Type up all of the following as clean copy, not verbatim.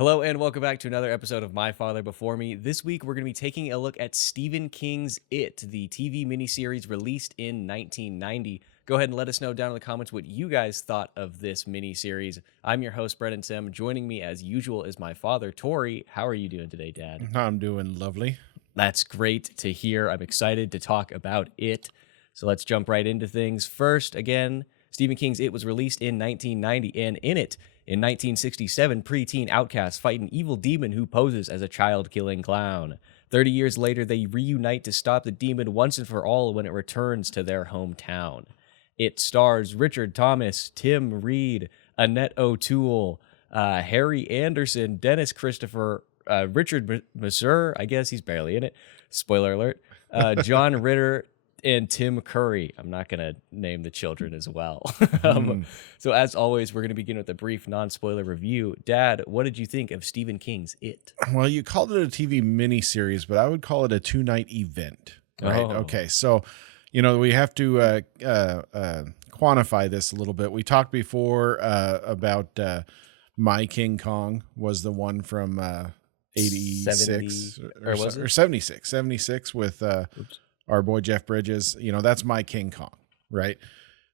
Hello and welcome back to another episode of My Father Before Me. This week we're going to be taking a look at Stephen King's It, the TV miniseries released in 1990. Go ahead and let us know down in the comments what you guys thought of this miniseries. I'm your host, Brennan Sim. Joining me as usual is my father, Tory. How are you doing today, Dad? I'm doing lovely. That's great to hear. I'm excited to talk about it. So let's jump right into things. First, again, Stephen King's It was released in 1990, and in it, in 1967, preteen outcasts fight an evil demon who poses as a child-killing clown. 30 years later, they reunite to stop the demon once and for all when it returns to their hometown. It stars Richard Thomas, Tim Reid, Annette O'Toole, Harry Anderson, Dennis Christopher, Richard Masur, I guess he's barely in it, spoiler alert, John Ritter, and Tim Curry. I'm not going to name the children as well. So as always, we're going to begin with a brief non-spoiler review. Dad, what did you think of Stephen King's It? Well, you called it a TV miniseries, but I would call it a 2-night event. Right? Oh. Okay. So, we have to quantify this a little bit. We talked before about My King Kong was the one from 86 or was it? Or 76 with our boy Jeff Bridges. That's My King Kong, right?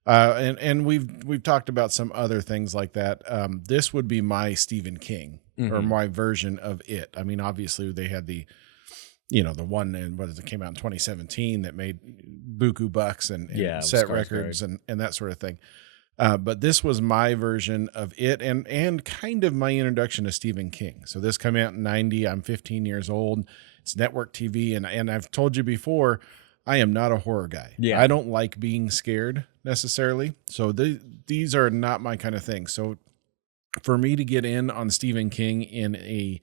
And we've talked about some other things like that. This would be my Stephen King or my version of It. I mean, obviously they had the one that came out in 2017 that made buku bucks and set records and that sort of thing. But this was my version of It and kind of my introduction to Stephen King. So this came out in 90. I'm 15 years old. It's network TV. And I've told you before, I am not a horror guy. Yeah. I don't like being scared necessarily. So these are not my kind of thing. So for me to get in on Stephen King in a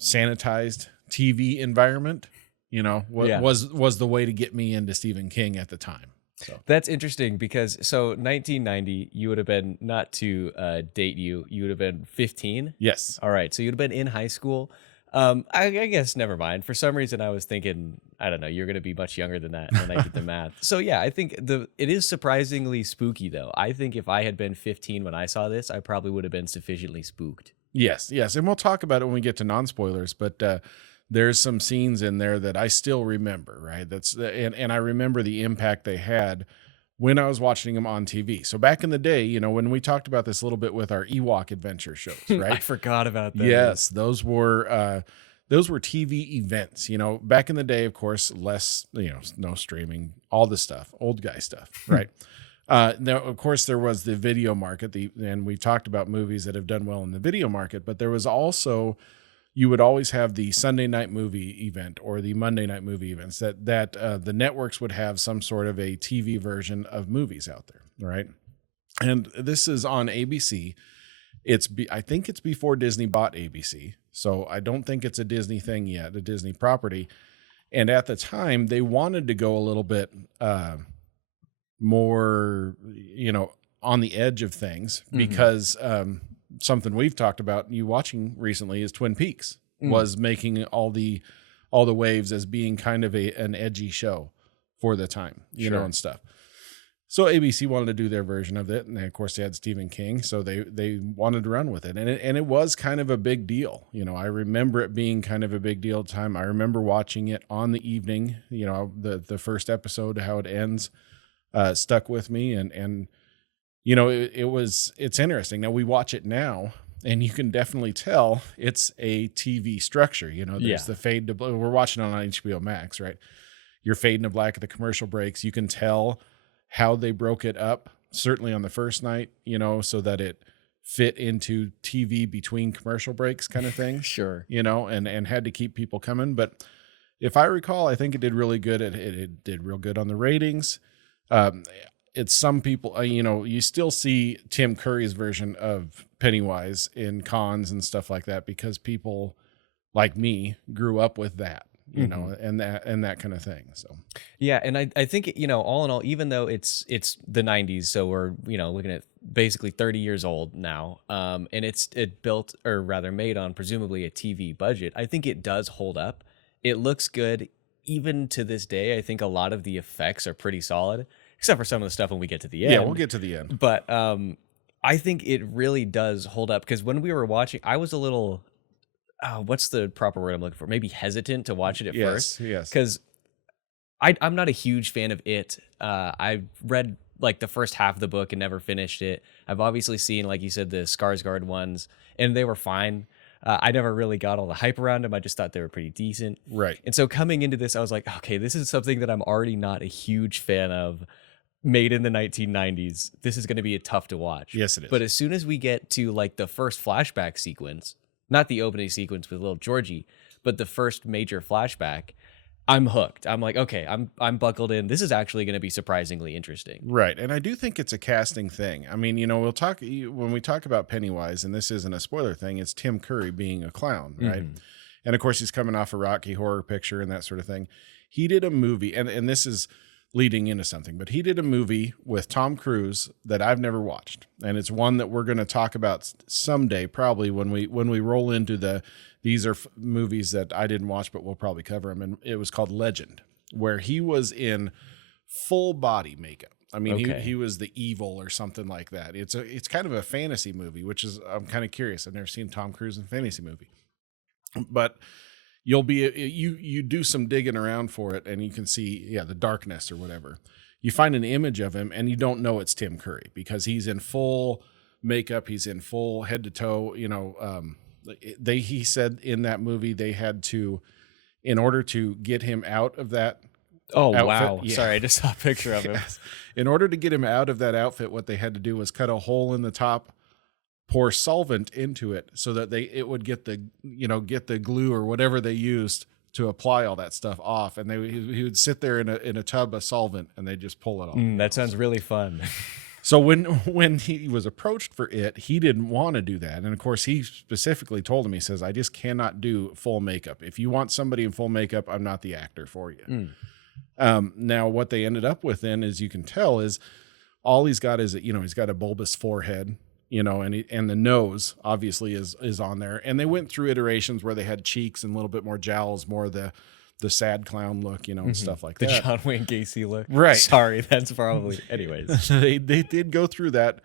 sanitized TV environment, was the way to get me into Stephen King at the time. So That's interesting because 1990, you would have been, not to date you, you would have been 15. Yes. All right. So you'd have been in high school. I guess never mind. For some reason, I was thinking, I don't know, you're going to be much younger than that when I did the math. So yeah, I think it is surprisingly spooky though. I think if I had been 15 when I saw this, I probably would have been sufficiently spooked. Yes. And we'll talk about it when we get to non-spoilers, but there's some scenes in there that I still remember, right? And I remember the impact they had when I was watching them on TV. So back in the day, when we talked about this a little bit with our Ewok adventure shows, right? I forgot about that. Yes, those were TV events. Back in the day, of course, less, no streaming, all the stuff, old guy stuff, right? Now, of course, there was the video market, and we talked about movies that have done well in the video market, but there was also, you would always have the Sunday night movie event or the Monday night movie events that the networks would have some sort of a TV version of movies out there, right? And this is on ABC. I think it's before Disney bought ABC, so I don't think it's a Disney thing yet, a Disney property. And at the time, they wanted to go a little bit more, on the edge of things because something we've talked about you watching recently is Twin Peaks was making all the waves as being kind of an edgy show for the time, and stuff. So ABC wanted to do their version of it, and of course they had Stephen King, so they wanted to run with it, and it was kind of a big deal. I remember it being kind of a big deal at the time. I remember watching it on the evening. The first episode, how it ends, stuck with me, and it's interesting. Now we watch it now, and you can definitely tell it's a TV structure. There's the fade to black. We're watching it on HBO Max, right? You're fading to black at the commercial breaks. You can tell how they broke it up, certainly on the first night, so that it fit into TV between commercial breaks kind of thing. Sure. And had to keep people coming. But if I recall, I think it did really good. It did real good on the ratings. It's some people, you still see Tim Curry's version of Pennywise in cons and stuff like that because people like me grew up with that, and that kind of thing. So, yeah. And I think, all in all, even though it's the 90s, so we're, looking at basically 30 years old now, and it built, or rather made on presumably a TV budget, I think it does hold up. It looks good. Even to this day, I think a lot of the effects are pretty solid. Except for some of the stuff when we get to the end. Yeah, we'll get to the end. But I think it really does hold up because when we were watching, I was a little, what's the proper word I'm looking for? Maybe hesitant to watch it at first. Yes. Because I'm not a huge fan of it. I've read like the first half of the book and never finished it. I've obviously seen, like you said, the Skarsgård ones, and they were fine. I never really got all the hype around them. I just thought they were pretty decent. Right. And so coming into this, I was like, okay, this is something that I'm already not a huge fan of. Made in the 1990s. This is going to be tough to watch. Yes, it is. But as soon as we get to like the first flashback sequence, not the opening sequence with little Georgie, but the first major flashback, I'm hooked. I'm like, okay, I'm buckled in. This is actually going to be surprisingly interesting. Right. And I do think it's a casting thing. I mean, we'll talk when we talk about Pennywise, and this isn't a spoiler thing, it's Tim Curry being a clown, right? Mm-hmm. And of course, he's coming off a Rocky Horror Picture and that sort of thing. He did a movie, and this is leading into something, but he did a movie with Tom Cruise that I've never watched, and it's one that we're going to talk about someday, probably when we roll into these are movies that I didn't watch, but we'll probably cover them. And it was called Legend, where he was in full body makeup. I mean, Okay. he was the evil or something like that. It's kind of a fantasy movie, which is, I'm kind of curious. I've never seen Tom Cruise in a fantasy movie, but you do some digging around for it, and you can see the darkness or whatever. You find an image of him, and you don't know it's Tim Curry because he's in full makeup. He's in full head to toe. He said in that movie they had to, in order to get him out of that. Oh, outfit, wow. Sorry, I just saw a picture of him. Yes. In order to get him out of that outfit, what they had to do was cut a hole in the top, pour solvent into it so that it would get the glue or whatever they used to apply all that stuff off. And he would sit there in a tub of solvent, and they just pull it off. That sounds really fun. So when he was approached for it, he didn't want to do that. And of course, he specifically told him, he says, I just cannot do full makeup. If you want somebody in full makeup, I'm not the actor for you. Now, what they ended up with then, as you can tell, is all he's got is, he's got a bulbous forehead, and the nose obviously is on there. And they went through iterations where they had cheeks and a little bit more jowls, more the sad clown look, and stuff like The that. John Wayne Gacy look. Right. Sorry, that's probably... Anyways. they did go through that,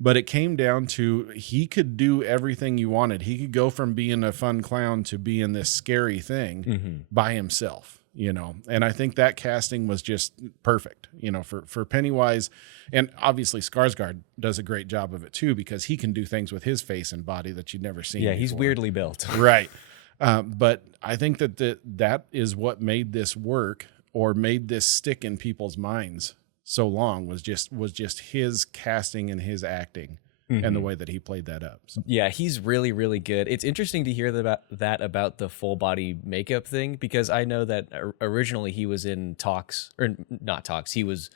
but it came down to he could do everything you wanted. He could go from being a fun clown to being this scary thing by himself, and I think that casting was just perfect, for Pennywise. And obviously Skarsgård does a great job of it too, because he can do things with his face and body that you'd never seen. Yeah, he's before. weirdly built. Right. But I think that is what made this work, or made this stick in people's minds so long, was just his casting and his acting and the way that he played that up. So. Yeah, he's really, really good. It's interesting to hear about the full body makeup thing, because I know that originally he was in talks, or not talks. He was,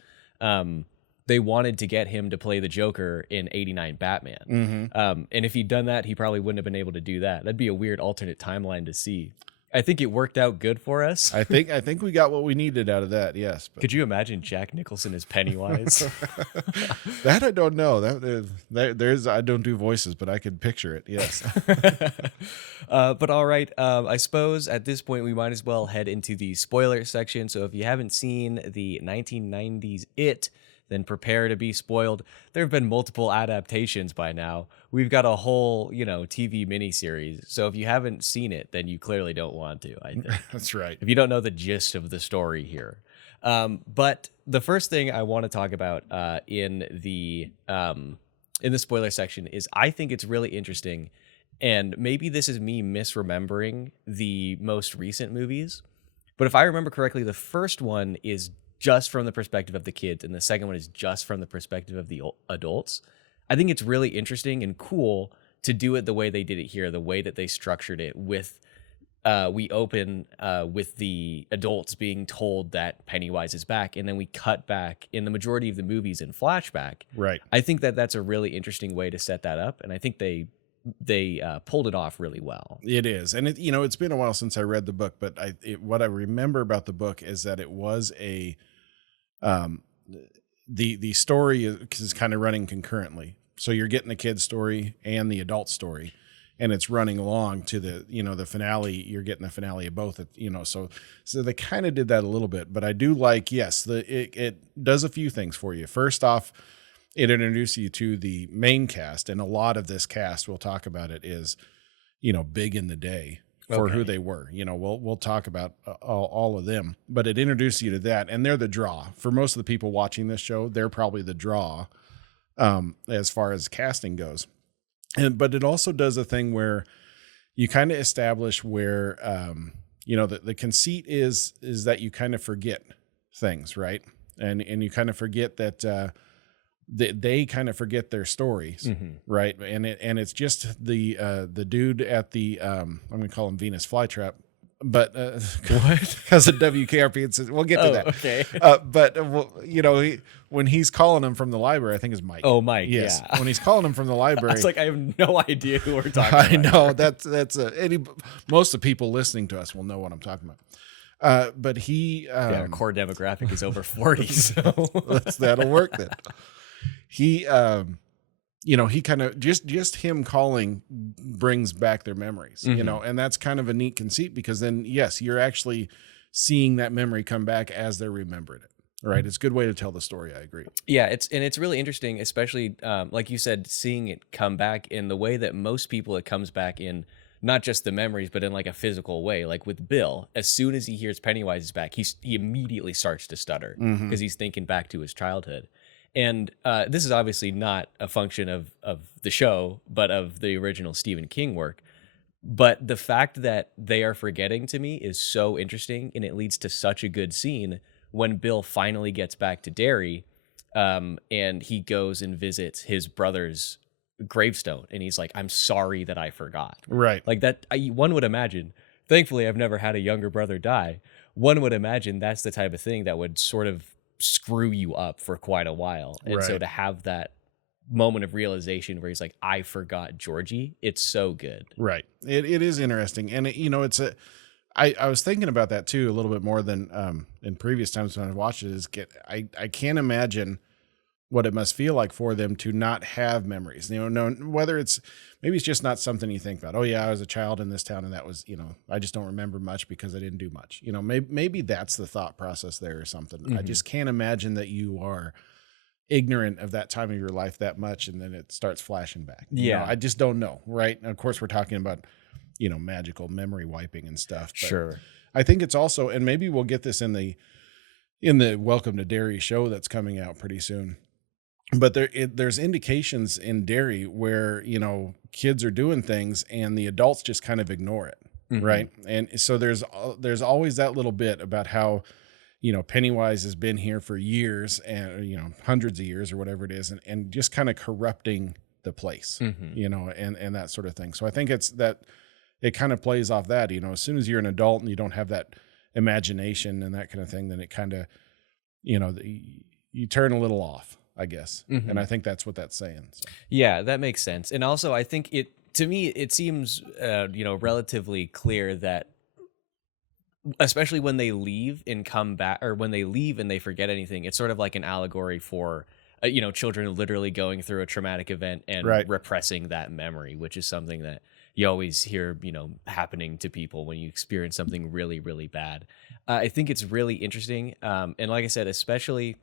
they wanted to get him to play the Joker in '89 Batman. And if he'd done that, he probably wouldn't have been able to do that. That'd be a weird alternate timeline to see. I think it worked out good for us. I think we got what we needed out of that. Yes. But. Could you imagine Jack Nicholson as Pennywise? That I don't know. There's I don't do voices, but I could picture it. Yes. But all right. I suppose at this point we might as well head into the spoiler section. So if you haven't seen the 1990s It, then prepare to be spoiled. There have been multiple adaptations by now. We've got a whole, TV miniseries. So if you haven't seen it, then you clearly don't want to, I think. That's right. If you don't know the gist of the story here. But the first thing I want to talk about in the spoiler section is I think it's really interesting, and maybe this is me misremembering the most recent movies, but if I remember correctly, the first one is just from the perspective of the kids, and the second one is just from the perspective of the adults. I think it's really interesting and cool to do it the way they did it here, the way that they structured it with, we open with the adults being told that Pennywise is back, and then we cut back in the majority of the movies in flashback. Right. I think that's a really interesting way to set that up, and I think they pulled it off really well. It is. And it's been a while since I read the book, but what I remember about the book is that it was the story is kind of running concurrently. So you're getting the kid's story and the adult story, and it's running along to the finale. You're getting the finale of both, so they kind of did that a little bit, but I do like, yes, it does a few things for you. First off, it introduces you to the main cast, and a lot of this cast, we'll talk about it, is, big in the day for who they were. We'll talk about all of them, but it introduces you to that, and they're the draw. For most of the people watching this show, they're probably the draw as far as casting goes. But it also does a thing where you kind of establish where, the conceit is that you kind of forget things, right? And you kind of forget that they kind of forget their stories, right? And it's just the dude at the I'm going to call him Venus Flytrap, but What? because of WKRP, we'll get to that. Okay. But when he's calling him from the library, I think it's Mike. Oh, Mike. Yes. Yeah. When he's calling him from the library, It's like I have no idea who we're talking I about. know most of the people listening to us will know what I'm talking about. But he, Our core demographic is over 40, so that'll work then. He, he kind of just him calling brings back their memories, and that's kind of a neat conceit, because then, yes, you're actually seeing that memory come back as they're remembering it. Right. It's a good way to tell the story. I agree. Yeah, it's really interesting, especially like you said, seeing it come back in the way that most people, it comes back in not just the memories, but in like a physical way. Like with Bill, as soon as he hears Pennywise is back, he immediately starts to stutter because he's thinking back to his childhood. And this is obviously not a function of the show, but of the original Stephen King work. But the fact that they are forgetting, to me, is so interesting, and it leads to such a good scene when Bill finally gets back to Derry, and he goes and visits his brother's gravestone, and he's like, "I'm sorry that I forgot." Right. Like that, one would imagine. Thankfully, I've never had a younger brother die. One would imagine that's the type of thing that would sort of screw you up for quite a while. And so Right. to have that moment of realization where he's like, "I forgot Georgie," it's so good. Right. It is interesting. And it's I was thinking about that too, a little bit more than in previous times when I've watched it, I can't imagine what it must feel like for them to not have memories, whether maybe it's just not something you think about. Oh yeah, I was a child in this town, and that was, I just don't remember much because I didn't do much. Maybe that's the thought process there or something. I just can't imagine that you are ignorant of that time of your life that much, and then it starts flashing back. I just don't know. Right. And of course we're talking about, magical memory wiping and stuff. But Sure. I think it's also, and maybe we'll get this in the Welcome to Derry show that's coming out pretty soon. But there's indications in Derry where, kids are doing things and the adults just kind of ignore it. Right. And so there's always that little bit about how, Pennywise has been here for years and, hundreds of years or whatever it is, and just kind of corrupting the place, and that sort of thing. So I think it's that it kind of plays off that, as soon as you're an adult and you don't have that imagination and that kind of thing, then it kind of, you turn a little off, I guess. And I think that's what that's saying. So. Yeah, that makes sense. And also, I think to me, it seems, relatively clear that, especially when they leave and come back, or when they leave and they forget anything, it's sort of like an allegory for, children literally going through a traumatic event and repressing that memory, which is something that you always hear, happening to people when you experience something really, really bad. I think it's really interesting. And like I said, especially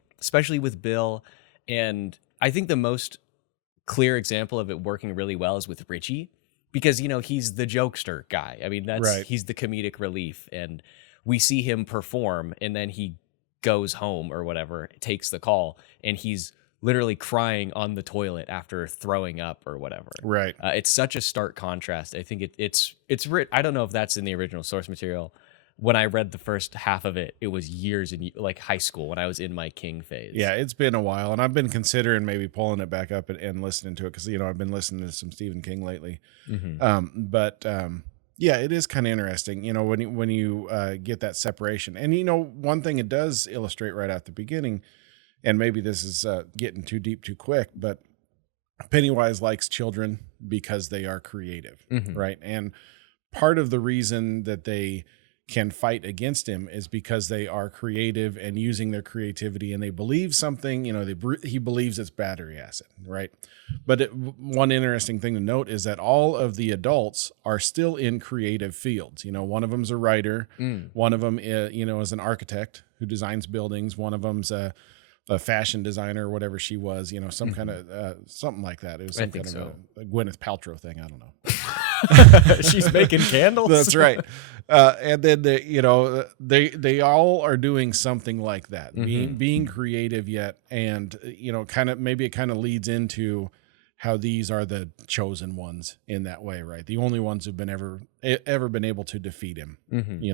with Bill. And I think the most clear example of it working really well is with Richie, because, he's the jokester guy. I mean, he's the comedic relief, and we see him perform, and then he goes home or whatever, takes the call, and he's literally crying on the toilet after throwing up or whatever. Right. It's such a stark contrast. I think it's I don't know if that's in the original source material. When I read the first half of it, it was years in like high school when I was in my King phase. Yeah, it's been a while, and I've been considering maybe pulling it back up and listening to it, because I've been listening to some Stephen King lately. Yeah, it is kind of interesting, when you get that separation. And one thing it does illustrate right at the beginning, and maybe this is getting too deep too quick, but Pennywise likes children because they are creative, right? And part of the reason that they can fight against him is because they are creative and using their creativity, and they believe something, he believes it's battery acid, right? But one interesting thing to note is that all of the adults are still in creative fields. One of them's a writer, one of them, is an architect who designs buildings. One of them's a fashion designer or whatever she was, you know, some kind of something like that. It was some kind of a Gwyneth Paltrow thing. I don't know. She's making candles. That's right. And then they all are doing something like that, being creative yet, and kind of maybe it kind of leads into how these are the chosen ones in that way, right? The only ones who've been ever been able to defeat him,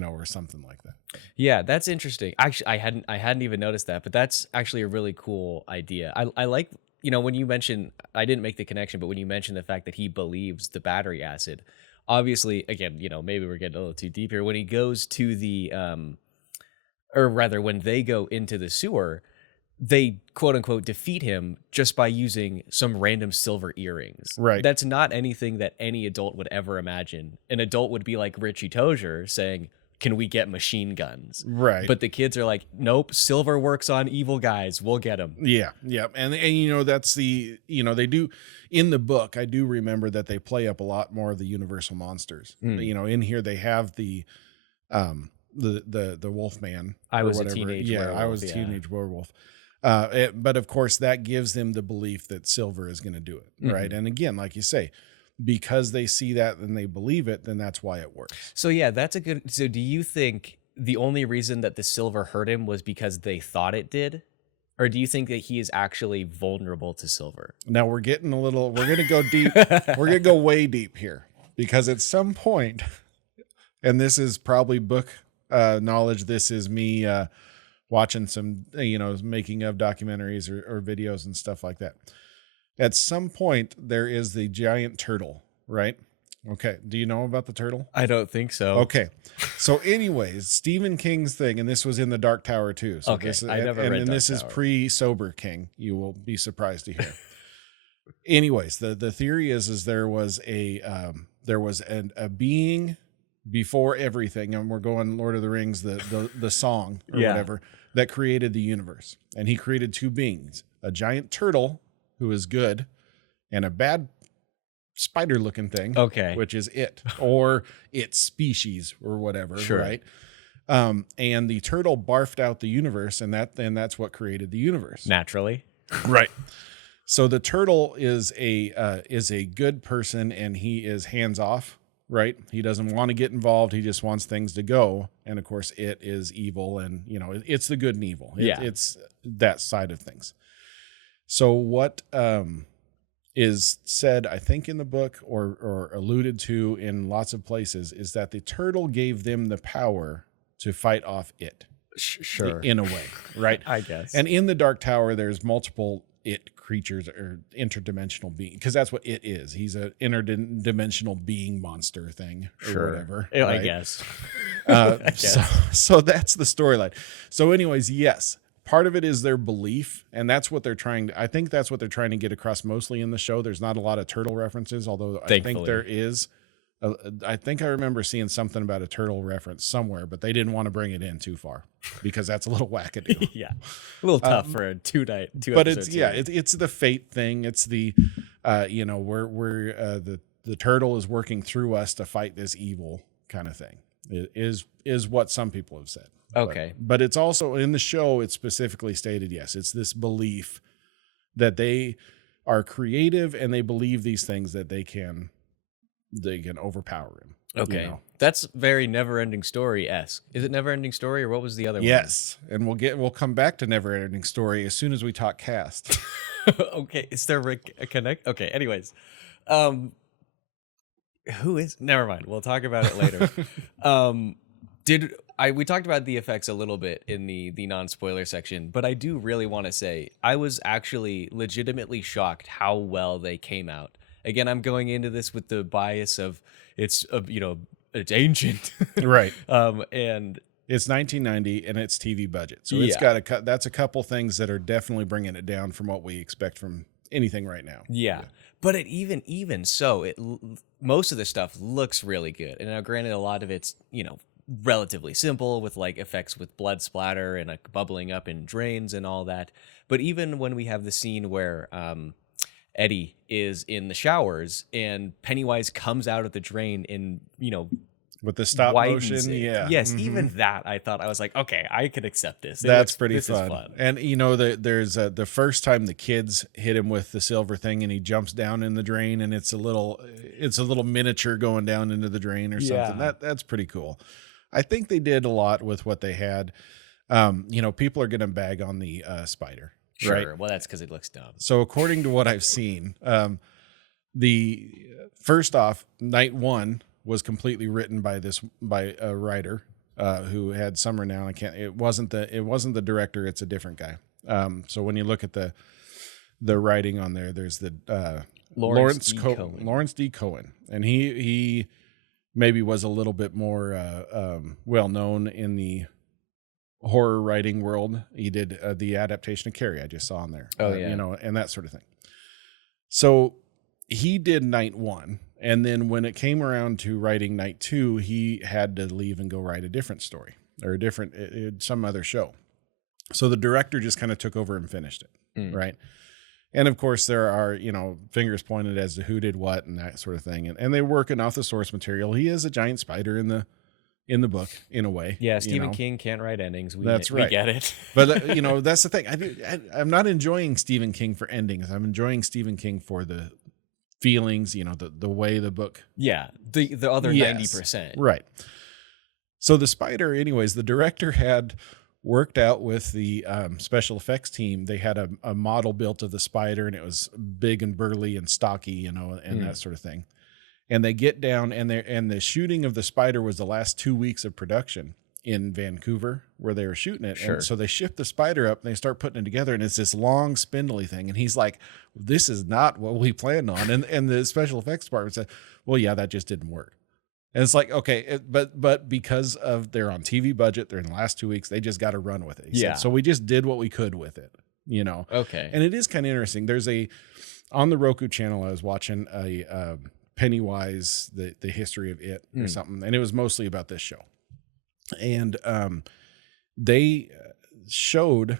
or something like that. Yeah, that's interesting. Actually, I hadn't even noticed that, but that's actually a really cool idea. I like, when you mentioned, I didn't make the connection, but when you mentioned the fact that he believes the battery acid, obviously, again, maybe we're getting a little too deep here. When he goes to the, or rather, when they go into the sewer, they quote unquote defeat him just by using some random silver earrings. Right. That's not anything that any adult would ever imagine. An adult would be like Richie Tozier saying, "Can we get machine guns?" Right. But the kids are like, "Nope, silver works on evil guys. We'll get them." Yeah. Yeah. And that's the, they do in the book. I do remember that they play up a lot more of the universal monsters. In here they have the Wolfman. I was a teenage werewolf. I was a teenage werewolf. But of course that gives them the belief that silver is going to do it. Right. And again, like you say, because they see that and they believe it, then that's why it works. So yeah, so do you think the only reason that the silver hurt him was because they thought it did? Or do you think that he is actually vulnerable to silver? Now we're going to go deep. We're going to go way deep here, because at some point, and this is probably book knowledge, this is me watching some, making of documentaries or videos and stuff like that. At some point, there is the giant turtle, right? Okay. Do you know about the turtle? I don't think so. Okay. So anyways, Stephen King's thing, and this was in the Dark Tower too. So okay. I never read Dark Tower. This is pre-Sober King. You will be surprised to hear. Anyways, the theory is there was a being before everything, and we're going Lord of the Rings, the song or whatever, that created the universe. And he created two beings, a giant turtle who is good, and a bad spider looking thing, which is it, or its species or whatever. Sure. Right. And the turtle barfed out the universe, and that's what created the universe. Naturally. Right. So the turtle is a good person, and he is hands off. Right. He doesn't want to get involved. He just wants things to go. And of course it is evil, and it's the good and evil. It's that side of things. So what is said, I think in the book or alluded to in lots of places, is that the turtle gave them the power to fight off it. Sure. In a way. Right. I guess. And in the Dark Tower, there's multiple it creatures or interdimensional being, because that's what it is. He's an interdimensional being monster thing or whatever. Right? I guess. I guess. So that's the storyline. So anyways, yes, part of it is their belief, and that's what they're I think that's what they're trying to get across mostly in the show. There's not a lot of turtle references, although I think there is. I think I remember seeing something about a turtle reference somewhere, but they didn't want to bring it in too far because that's a little wackadoo. Yeah, a little tough for a two but it's the fate thing. It's the where the turtle is working through us to fight this evil kind of thing. It is what some people have said. Okay, but it's also in the show. It's specifically stated. Yes, it's this belief that they are creative and they believe these things that they can overpower him. Okay. That's very Never-Ending Story-esque. Is it Never-Ending Story, or what was the other one? Yes. And we'll come back to Never-Ending Story as soon as we talk cast. Okay. Is there a connect? Okay. Anyways. Never mind. We'll talk about it later. We talked about the effects a little bit in the non-spoiler section, but I do really want to say I was actually legitimately shocked how well they came out. Again, I'm going into this with the bias of it's ancient, right? And it's 1990 and it's TV budget, so it's got that's a couple things that are definitely bringing it down from what we expect from anything right now. Yeah. But it even so, most of the stuff looks really good. And now, granted, a lot of it's relatively simple with like effects with blood splatter and bubbling up in drains and all that. But even when we have the scene where Eddie is in the showers and Pennywise comes out of the drain in with the stop widens motion. it. Yeah. Yes, even that I thought I was like, okay, I could accept this. That's pretty this fun. Is fun. And you know, there's the first time the kids hit him with the silver thing, and he jumps down in the drain, and it's a little miniature going down into the drain or something. Yeah. That's pretty cool. I think they did a lot with what they had. You know, people are going to bag on the spider, Sure. right? Well, that's because it looks dumb. So according to what I've seen, the first off, night one was completely written by a writer who had some renown. It wasn't the director. It's a different guy. So when you look at the writing on there, there's the Lawrence D. Cohen, and he maybe was a little bit more well known in the horror writing world. He did the adaptation of Carrie I just saw on there. Oh yeah, you know, and that sort of thing. So he did night one, and then when it came around to writing night two, he had to leave and go write a different story or some other show. So the director just kind of took over and finished it, right? And of course, there are, you know, fingers pointed as to who did what and that sort of thing. And they're working off the source material. He is a giant spider in the book, in a way. Yeah, Stephen King can't write endings. That's right. We get it. But, you know, that's the thing. I'm not enjoying Stephen King for endings. I'm enjoying Stephen King for the feelings, you know, the way the book. Yeah, the other 90%. Right. So the spider, anyways, the director had worked out with the special effects team. They had a model built of the spider, and it was big and burly and stocky, you know, and that sort of thing. And they get down, and the shooting of the spider was the last 2 weeks of production in Vancouver where they were shooting it. Sure. And so they ship the spider up and they start putting it together, and it's this long spindly thing. And he's like, this is not what we planned on. And the special effects department said, well, yeah, that just didn't work. And it's like, okay, but because of they're on TV budget, they're in the last 2 weeks, they just got to run with it. He said, so we just did what we could with it, you know? Okay. And it is kind of interesting. There's on the Roku channel, I was watching a Pennywise, the history of it or something. And it was mostly about this show. And they showed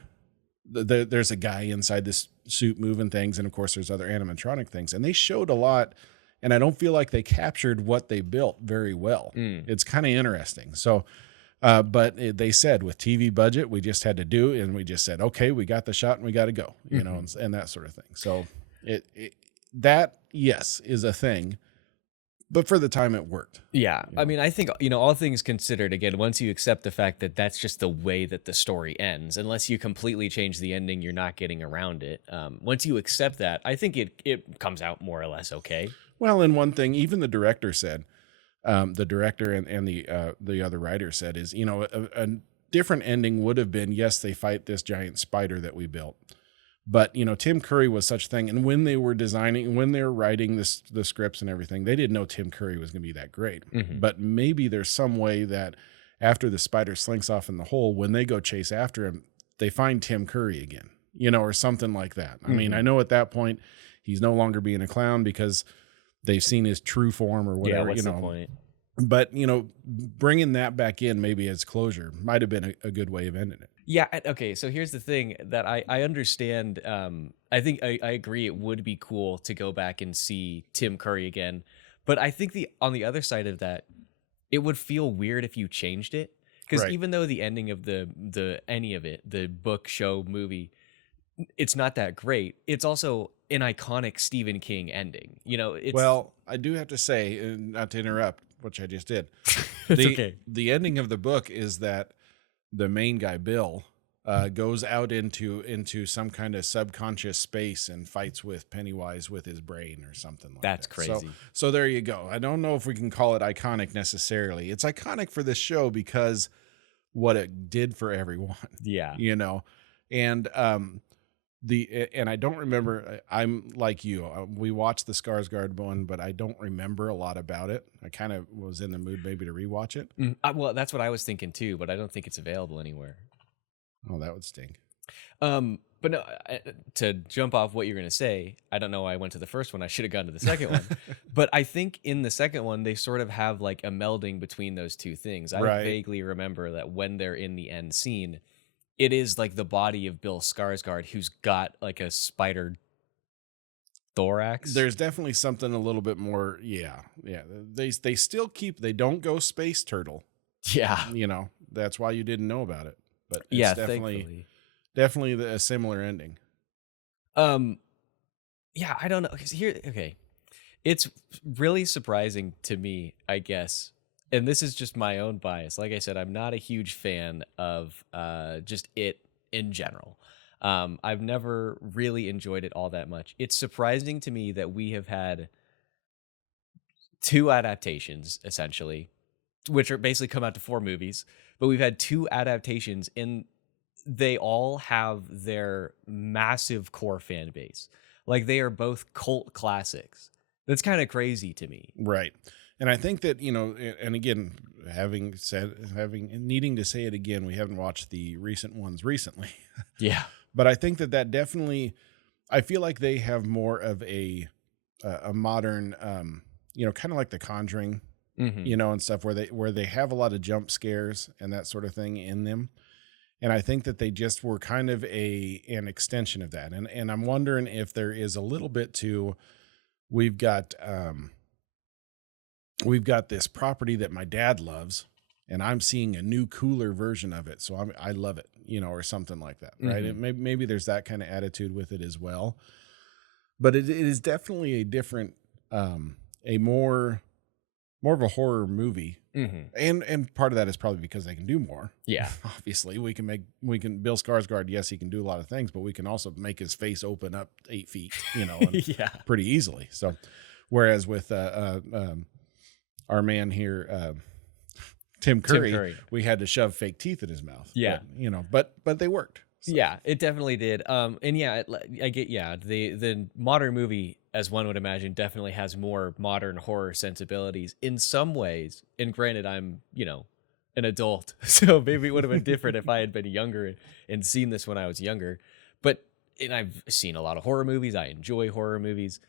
there's a guy inside this suit moving things. And of course there's other animatronic things. And they showed a lot. And I don't feel like they captured what they built very well. It's kind of interesting. So, but they said with TV budget, we just had to do it. And we just said, okay, we got the shot and we got to go, you know, and that sort of thing. So that, yes, is a thing. But for the time it worked. Yeah. I mean, I think, you know, all things considered, again, once you accept the fact that that's just the way that the story ends, unless you completely change the ending, you're not getting around it. Once you accept that, I think it comes out more or less okay. Well, and one thing, even the director said, the director and the other writer said is, you know, a different ending would have been, yes, they fight this giant spider that we built. But, you know, Tim Curry was such a thing. And when they were writing the scripts and everything, they didn't know Tim Curry was going to be that great. But maybe there's some way that after the spider slinks off in the hole, when they go chase after him, they find Tim Curry again, you know, or something like that. I mean, I know at that point he's no longer being a clown because they've seen his true form or whatever. Yeah, what's you know. the point? But, you know, bringing that back in maybe as closure might have been a good way of ending it. Yeah. Okay. So here's the thing that I understand. I think I agree. It would be cool to go back and see Tim Curry again. But I think on the other side of that, it would feel weird if you changed it. Because even though the ending of any of it, the book, show, movie, it's not that great, it's also an iconic Stephen King ending. You know, well, I do have to say, not to interrupt, which I just did. It's okay. The ending of the book is that the main guy, Bill, goes out into some kind of subconscious space and fights with Pennywise with his brain or something like that. That's crazy. So there you go. I don't know if we can call it iconic necessarily. It's iconic for this show because what it did for everyone. Yeah. You know, and I don't remember. I'm like you. We watched the Skarsgård one, but I don't remember a lot about it. I kind of was in the mood maybe to rewatch it. Well, that's what I was thinking too, but I don't think it's available anywhere. Oh, that would stink. But no, to jump off what you're going to say, I don't know why I went to the first one. I should have gone to the second one. But I think in the second one, they sort of have like a melding between those two things. I vaguely remember that when they're in the end scene, it is like the body of Bill Skarsgård who's got like a spider thorax. There's definitely something a little bit more. Yeah. They still they don't go space turtle. Yeah. That's why you didn't know about it. But it's Yeah, definitely a similar ending. Yeah, I don't know. 'Cause okay. It's really surprising to me, I guess. And this is just my own bias. Like I said, I'm not a huge fan of just it in general. I've never really enjoyed it all that much. It's surprising to me that we have had 2 adaptations, essentially, which are basically come out to 4 movies, but we've had 2 adaptations, and they all have their massive core fan base. Like, they are both cult classics. That's kind of crazy to me. Right. And I think that, and again, needing to say it again, we haven't watched the recent ones recently. Yeah. But I think that definitely, I feel like they have more of a modern, kind of like The Conjuring, and stuff where they have a lot of jump scares and that sort of thing in them. And I think that they just were kind of an extension of that. And I'm wondering if there is a little bit to, we've got this property that my dad loves, and I'm seeing a new, cooler version of it. So I love it, or something like that. Right. And maybe there's that kind of attitude with it as well, but it is definitely a different, a more of a horror movie. And part of that is probably because they can do more. Yeah. Obviously we can Bill Skarsgård. Yes, he can do a lot of things, but we can also make his face open up 8 feet, yeah, pretty easily. So, whereas with, our man here, Tim Curry, we had to shove fake teeth in his mouth. Yeah. But they worked. So. Yeah, it definitely did. And yeah, I get, the modern movie, as one would imagine, definitely has more modern horror sensibilities in some ways. And granted, I'm, an adult, so maybe it would have been different if I had been younger and seen this when I was younger. And I've seen a lot of horror movies. I enjoy horror movies.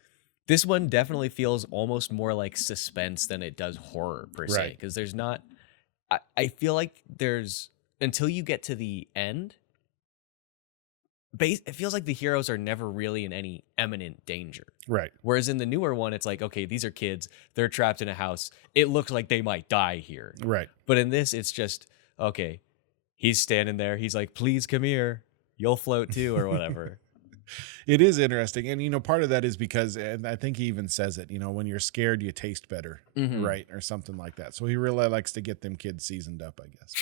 This one definitely feels almost more like suspense than it does horror per se. Because there's not, I feel like until you get to the end, it feels like the heroes are never really in any imminent danger. Right. Whereas in the newer one, it's like, okay, these are kids. They're trapped in a house. It looks like they might die here. Right. But in this, it's just, okay, he's standing there. He's like, please come here. You'll float too, or whatever. It is interesting. And, part of that is because, and I think he even says it, when you're scared, you taste better. Right. Or something like that. So he really likes to get them kids seasoned up, I guess.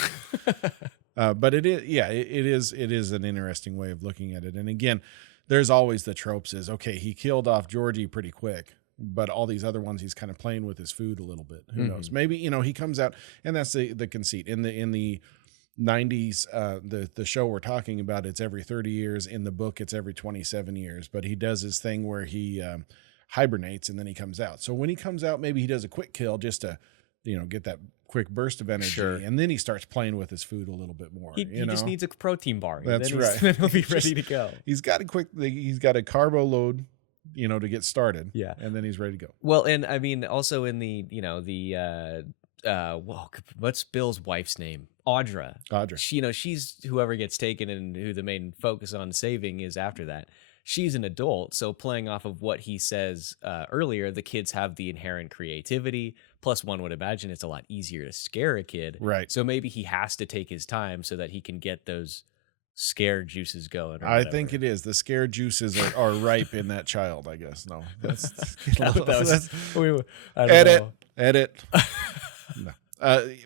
But it is an interesting way of looking at it. And again, there's always the tropes is, okay, he killed off Georgie pretty quick, but all these other ones, he's kind of playing with his food a little bit. Who knows? Maybe, he comes out, and that's the conceit in the 90s, the show we're talking about, it's every 30 years. In the book, it's every 27 years, but he does his thing where he hibernates and then he comes out. So when he comes out, maybe he does a quick kill just to, get that quick burst of energy. Sure. And then he starts playing with his food a little bit more. He just needs a protein bar. That's right. Then he'll be ready to go. He's got a carbo load, to get started. Yeah. And then he's ready to go. Well, and I mean, also in the, what's Bill's wife's name? Audra. She, she's whoever gets taken and who the main focus on saving is after that. She's an adult, so playing off of what he says earlier, the kids have the inherent creativity. Plus, one would imagine it's a lot easier to scare a kid. Right. So maybe he has to take his time so that he can get those scare juices going. I think it is. The scare juices are ripe in that child, I guess. No. Edit. No.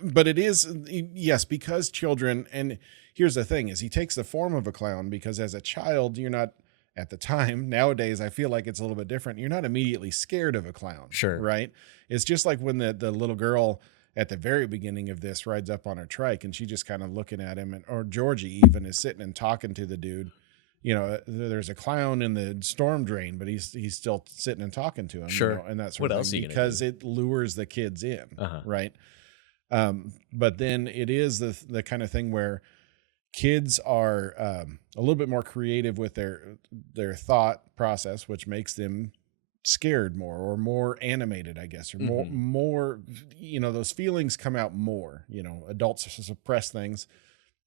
But it is, yes, because children, and here's the thing, is he takes the form of a clown because as a child, you're not, at the time, nowadays, I feel like it's a little bit different. You're not immediately scared of a clown. Sure. Right? It's just like when the little girl at the very beginning of this rides up on her trike and she just kind of looking at him, or Georgie even is sitting and talking to the dude. There's a clown in the storm drain, but he's still sitting and talking to him. Sure. And that sort of thing, because it lures the kids in. Right. But then it is the kind of thing where kids are a little bit more creative with their thought process, which makes them scared more or more animated, I guess, or more, those feelings come out more. Adults suppress things.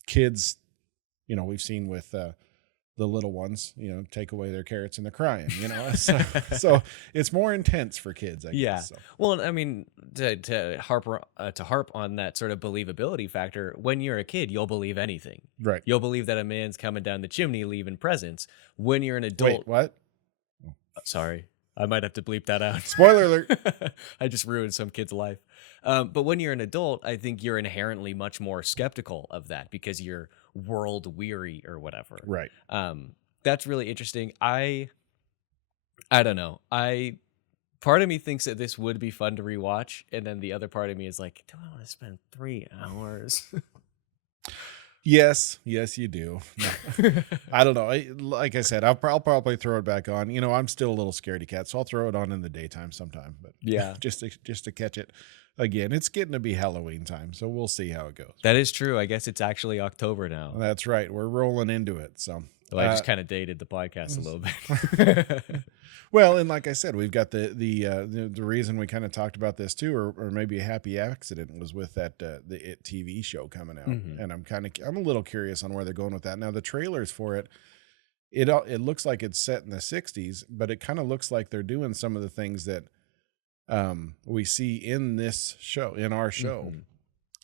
Kids, we've seen with the little ones, take away their carrots and they're crying, so it's more intense for kids, I guess. So. Well, I mean, to harp on that sort of believability factor, when you're a kid, you'll believe anything. Right. You'll believe that a man's coming down the chimney leaving presents. When you're an adult. Wait, what? Sorry. I might have to bleep that out. Spoiler alert. I just ruined some kid's life. But when you're an adult, I think you're inherently much more skeptical of that because you're world weary or whatever. Right. That's really interesting. I don't know. Part of me thinks that this would be fun to rewatch, and then the other part of me is like, do I want to spend 3 hours? Yes, you do. No. I don't know. Like I said, I'll probably throw it back on. I'm still a little scaredy cat, so I'll throw it on in the daytime sometime. But yeah, just to catch it again. It's getting to be Halloween time, so we'll see how it goes. That is true. I guess it's actually October now. That's right. We're rolling into it. So I just kind of dated the podcast a little bit. Well, and like I said, we've got the reason we kind of talked about this too, or maybe a happy accident, was with that the It TV show coming out, and I'm a little curious on where they're going with that. Now the trailers for it looks like it's set in the 60s, but it kind of looks like they're doing some of the things that we see in this show, in our show.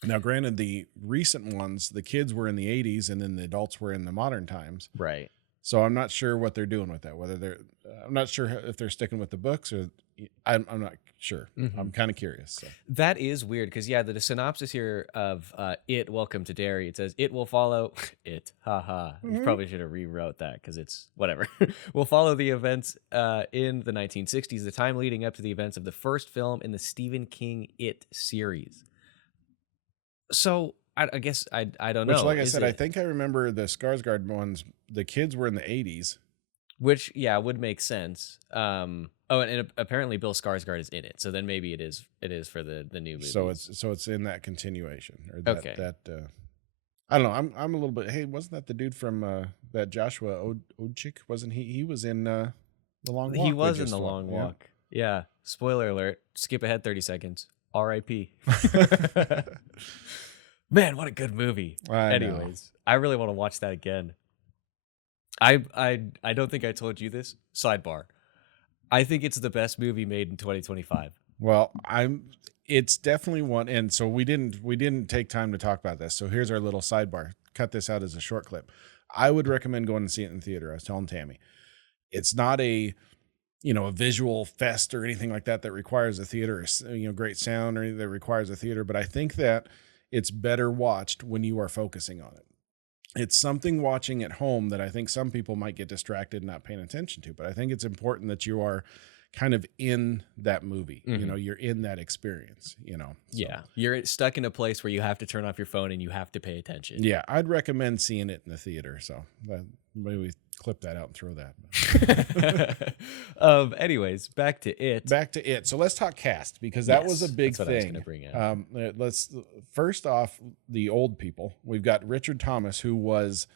Now, granted, the recent ones, the kids were in the 80s, and then the adults were in the modern times, right? So I'm not sure what they're doing with that. I'm not sure if they're sticking with the books, or I'm not sure. I'm kind of curious. So. That is weird because the synopsis here of It Welcome to Derry, it says it will follow it. Haha. You probably should have rewrote that because it's whatever. Will follow the events in the 1960s, the time leading up to the events of the first film in the Stephen King It series. So I guess I don't know. Which, like I said, I think I remember the Skarsgård ones. The kids were in the 80s. Which, would make sense. And apparently Bill Skarsgård is in it. So then maybe it is for the new movie. So it's in that continuation. Or that, okay. I don't know. I'm a little bit. Hey, wasn't that the dude from that Joshua Odchik? Wasn't he? He was in The Long Walk. He was in The Long Walk. Yeah. Spoiler alert. Skip ahead 30 seconds. R.I.P. Man, what a good movie. Anyways, I really want to watch that again. I don't think I told you this. Sidebar. I think it's the best movie made in 2025. Well, it's definitely one, and so we didn't take time to talk about this. So here's our little sidebar. Cut this out as a short clip. I would recommend going and see it in theater. I was telling Tammy. It's not a visual fest or anything like that requires a theater, or, great sound, or that requires a theater, but I think that it's better watched when you are focusing on it. It's something watching at home that I think some people might get distracted and not paying attention to, but I think it's important that you are kind of in that movie. You're in that experience, So. Yeah. You're stuck in a place where you have to turn off your phone and you have to pay attention. Yeah. I'd recommend seeing it in the theater. So maybe we clip that out and throw that. Anyways, back to it. So let's talk cast, because that was a big thing. I was going to bring out. Let's first off, the old people. We've got Richard Thomas, who was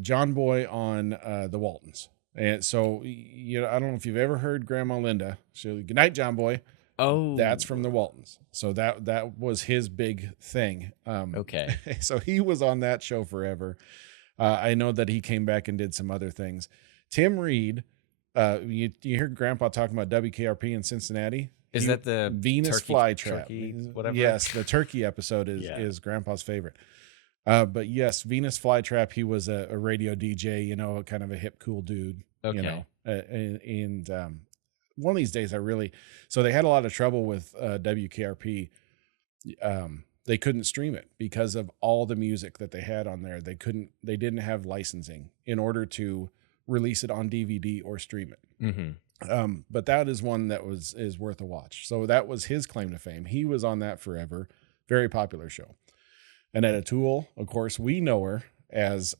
John Boy on the Waltons. And so, I don't know if you've ever heard Grandma Linda. Good night, John Boy. Oh, that's from the Waltons. So that was his big thing. Okay. So he was on that show forever. I know that he came back and did some other things. Tim Reid, you hear Grandpa talking about WKRP in Cincinnati? Is that the Venus Flytrap? Whatever. Yes, the turkey episode is Grandpa's favorite. But yes, Venus Flytrap, he was a radio DJ, kind of a hip, cool dude, okay. And one of these days so they had a lot of trouble with WKRP. They couldn't stream it because of all the music that they had on there. They didn't have licensing in order to release it on DVD or stream it. But that is one that is worth a watch. So that was his claim to fame. He was on that forever. Very popular show. Annette O'Toole, of course, we know her as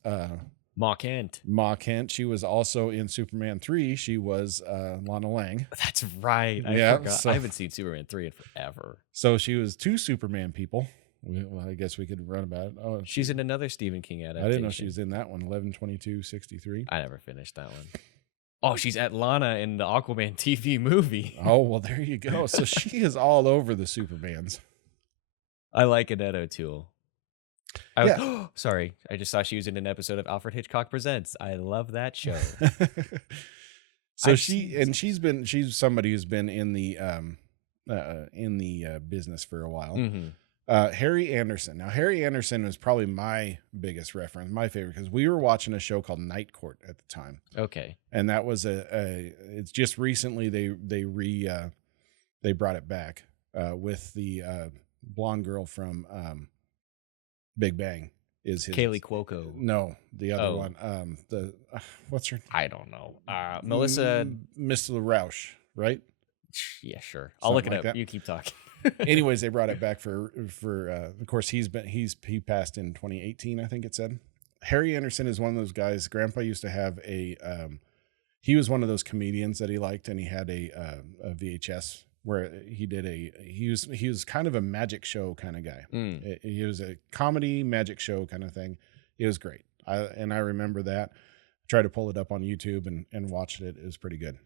Ma Kent. Ma Kent. She was also in Superman 3. She was Lana Lang. That's right. I forgot. So, I haven't seen Superman 3 in forever. So she was 2 Superman people. Well, I guess we could run about it. Oh, she's in another Stephen King adaptation. I didn't know she was in that one, 11/22/63. I never finished that one. Oh, she's at Lana in the Aquaman TV movie. Oh, well, there you go. So she is all over the Supermans. I like Annette O'Toole. Yeah. Sorry, I just saw she was in an episode of Alfred Hitchcock Presents. I love that show. So I've seen she's somebody who's been in the business for a while. Mm-hmm. Harry Anderson. Now, Harry Anderson was probably my biggest reference, my favorite, because we were watching a show called Night Court at the time. Okay. And that was it's just recently they brought it back with the blonde girl from Big Bang is his Kaylee Cuoco. No, the other one. What's her? I don't know. Melissa. Miss Roush, right? Yeah, sure. I'll Something look it like up. that. You keep talking. Anyways, they brought it back for of course he passed in 2018, I think it said. Harry Anderson is one of those guys. Grandpa used to have he was one of those comedians that he liked, and he had a VHS where he was kind of a magic show kind of guy. He was a comedy magic show kind of thing. It was great. I remember that. I tried to pull it up on YouTube and watched it. It was pretty good.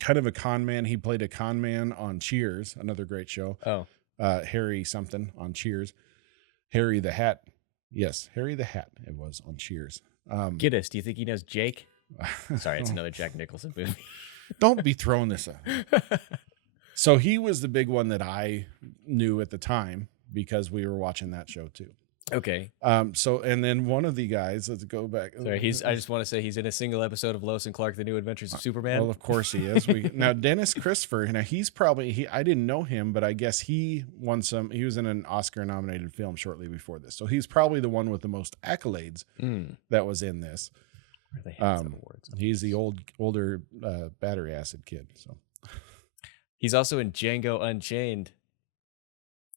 Kind of a con man. He played a con man on Cheers, another great show. Oh, Harry something on Cheers. Harry the Hat. Yes, Harry the Hat. It was on Cheers. Giddis, do you think he knows Jake? Sorry, it's another Jack Nicholson movie. Don't be throwing this up. So he was the big one that I knew at the time because we were watching that show too. Okay. So, and then one of the guys, let's go back. Sorry, I just want to say he's in a single episode of Lois and Clark: The New Adventures of Superman. Well, of course he is. Now Dennis Christopher. Now he's probably I didn't know him, but I guess he won some. He was in an Oscar-nominated film shortly before this, so he's probably the one with the most accolades that was in this. They have some awards. He's the older battery acid kid. So he's also in Django Unchained.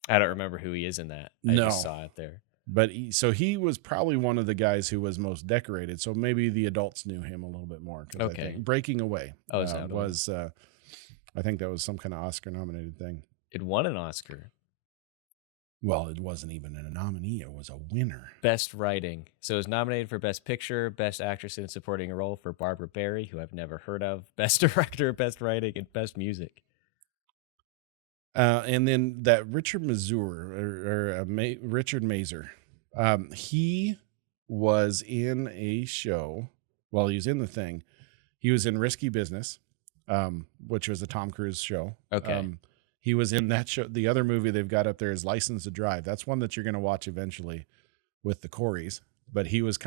I don't remember who he is in that. I just saw it there. But he was probably one of the guys who was most decorated. So maybe the adults knew him a little bit more. Okay. I think Breaking Away is that was, I think that was some kind of Oscar nominated thing. It won an Oscar. Well, it wasn't even a nominee. It was a winner. Best writing. So it was nominated for Best Picture, Best Actress in a Supporting Role for Barbara Barry, who I've never heard of, Best Director, Best Writing, and Best Music. And then that Richard Masur Richard Masur, he was in a show. Well, he was in the thing. He was in Risky Business, which was a Tom Cruise show. Okay. He was in that show. The other movie they've got up there is License to Drive. That's one that you're going to watch eventually with the Coreys. But he was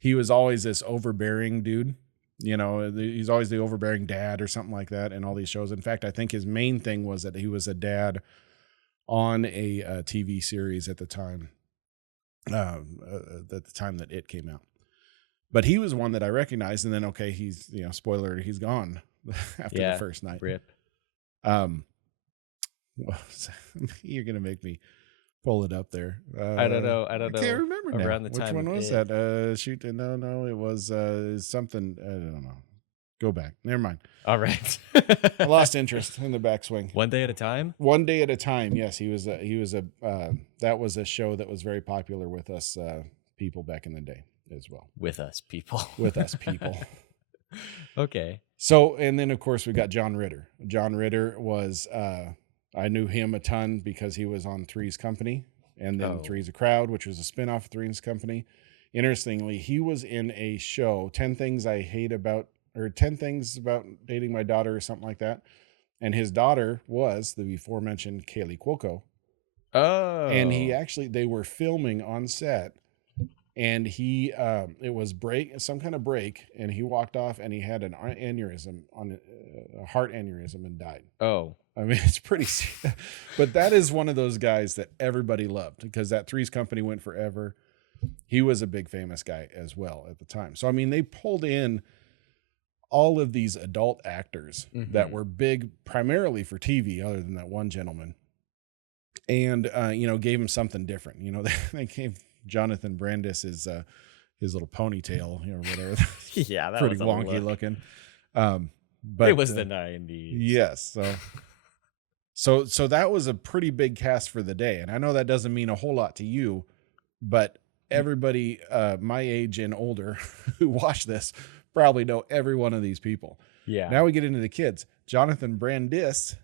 he was always this overbearing dude. You know, he's always the overbearing dad or something like that in all these shows. In fact, I think his main thing was that he was a dad on a TV series at the time, that it ccame out. But he was one that I recognized. And then, okay, he's, spoiler, he's gone after the first night. Rip. You're going to make me pull it up there. I don't know. I can't remember now. Around the Which time one was that? No, it was something. I don't know. Go back. Never mind. All right. I lost interest in the backswing. One Day at a Time? One Day at a Time. Yes, that was a show that was very popular with us people back in the day as well. With us people. With us people. Okay. So, and then of course we got John Ritter. John Ritter was, I knew him a ton because he was on Three's Company, and then Three's a Crowd, which was a spinoff of Three's Company. Interestingly, he was in a show, 10 Things About Dating My Daughter or something like that. And his daughter was the aforementioned Kaylee Cuoco. Oh. And they were filming on set, and it was some kind of break, and he walked off and he had a heart aneurysm and died. Oh. I mean, it's pretty, but that is one of those guys that everybody loved because that Three's Company went forever. He was a big famous guy as well at the time. So, I mean, they pulled in all of these adult actors that were big primarily for TV, other than that one gentleman, and, gave him something different. They gave Jonathan Brandis his little ponytail, whatever. Yeah, that pretty was wonky looking. But it was the 90s. Yes. So that was a pretty big cast for the day. And I know that doesn't mean a whole lot to you, but everybody my age and older who watch this probably know every one of these people. Yeah. Now we get into the kids. Jonathan Brandis,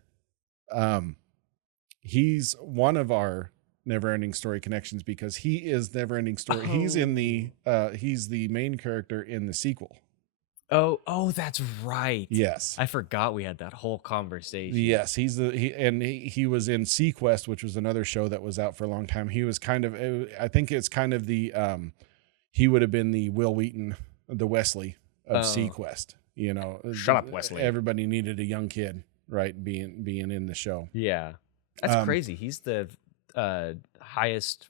he's one of our Neverending Story connections because he is Neverending Story. He's in the he's the main character in the sequel. Oh, that's right. Yes. I forgot we had that whole conversation. Yes, he was in Sequest, which was another show that was out for a long time. He was kind of, I think it's kind of the he would have been the Will Wheaton, the Wesley of Sequest. You know, shut up, Wesley. Everybody needed a young kid, right? Being in the show. Yeah, that's crazy. He's the highest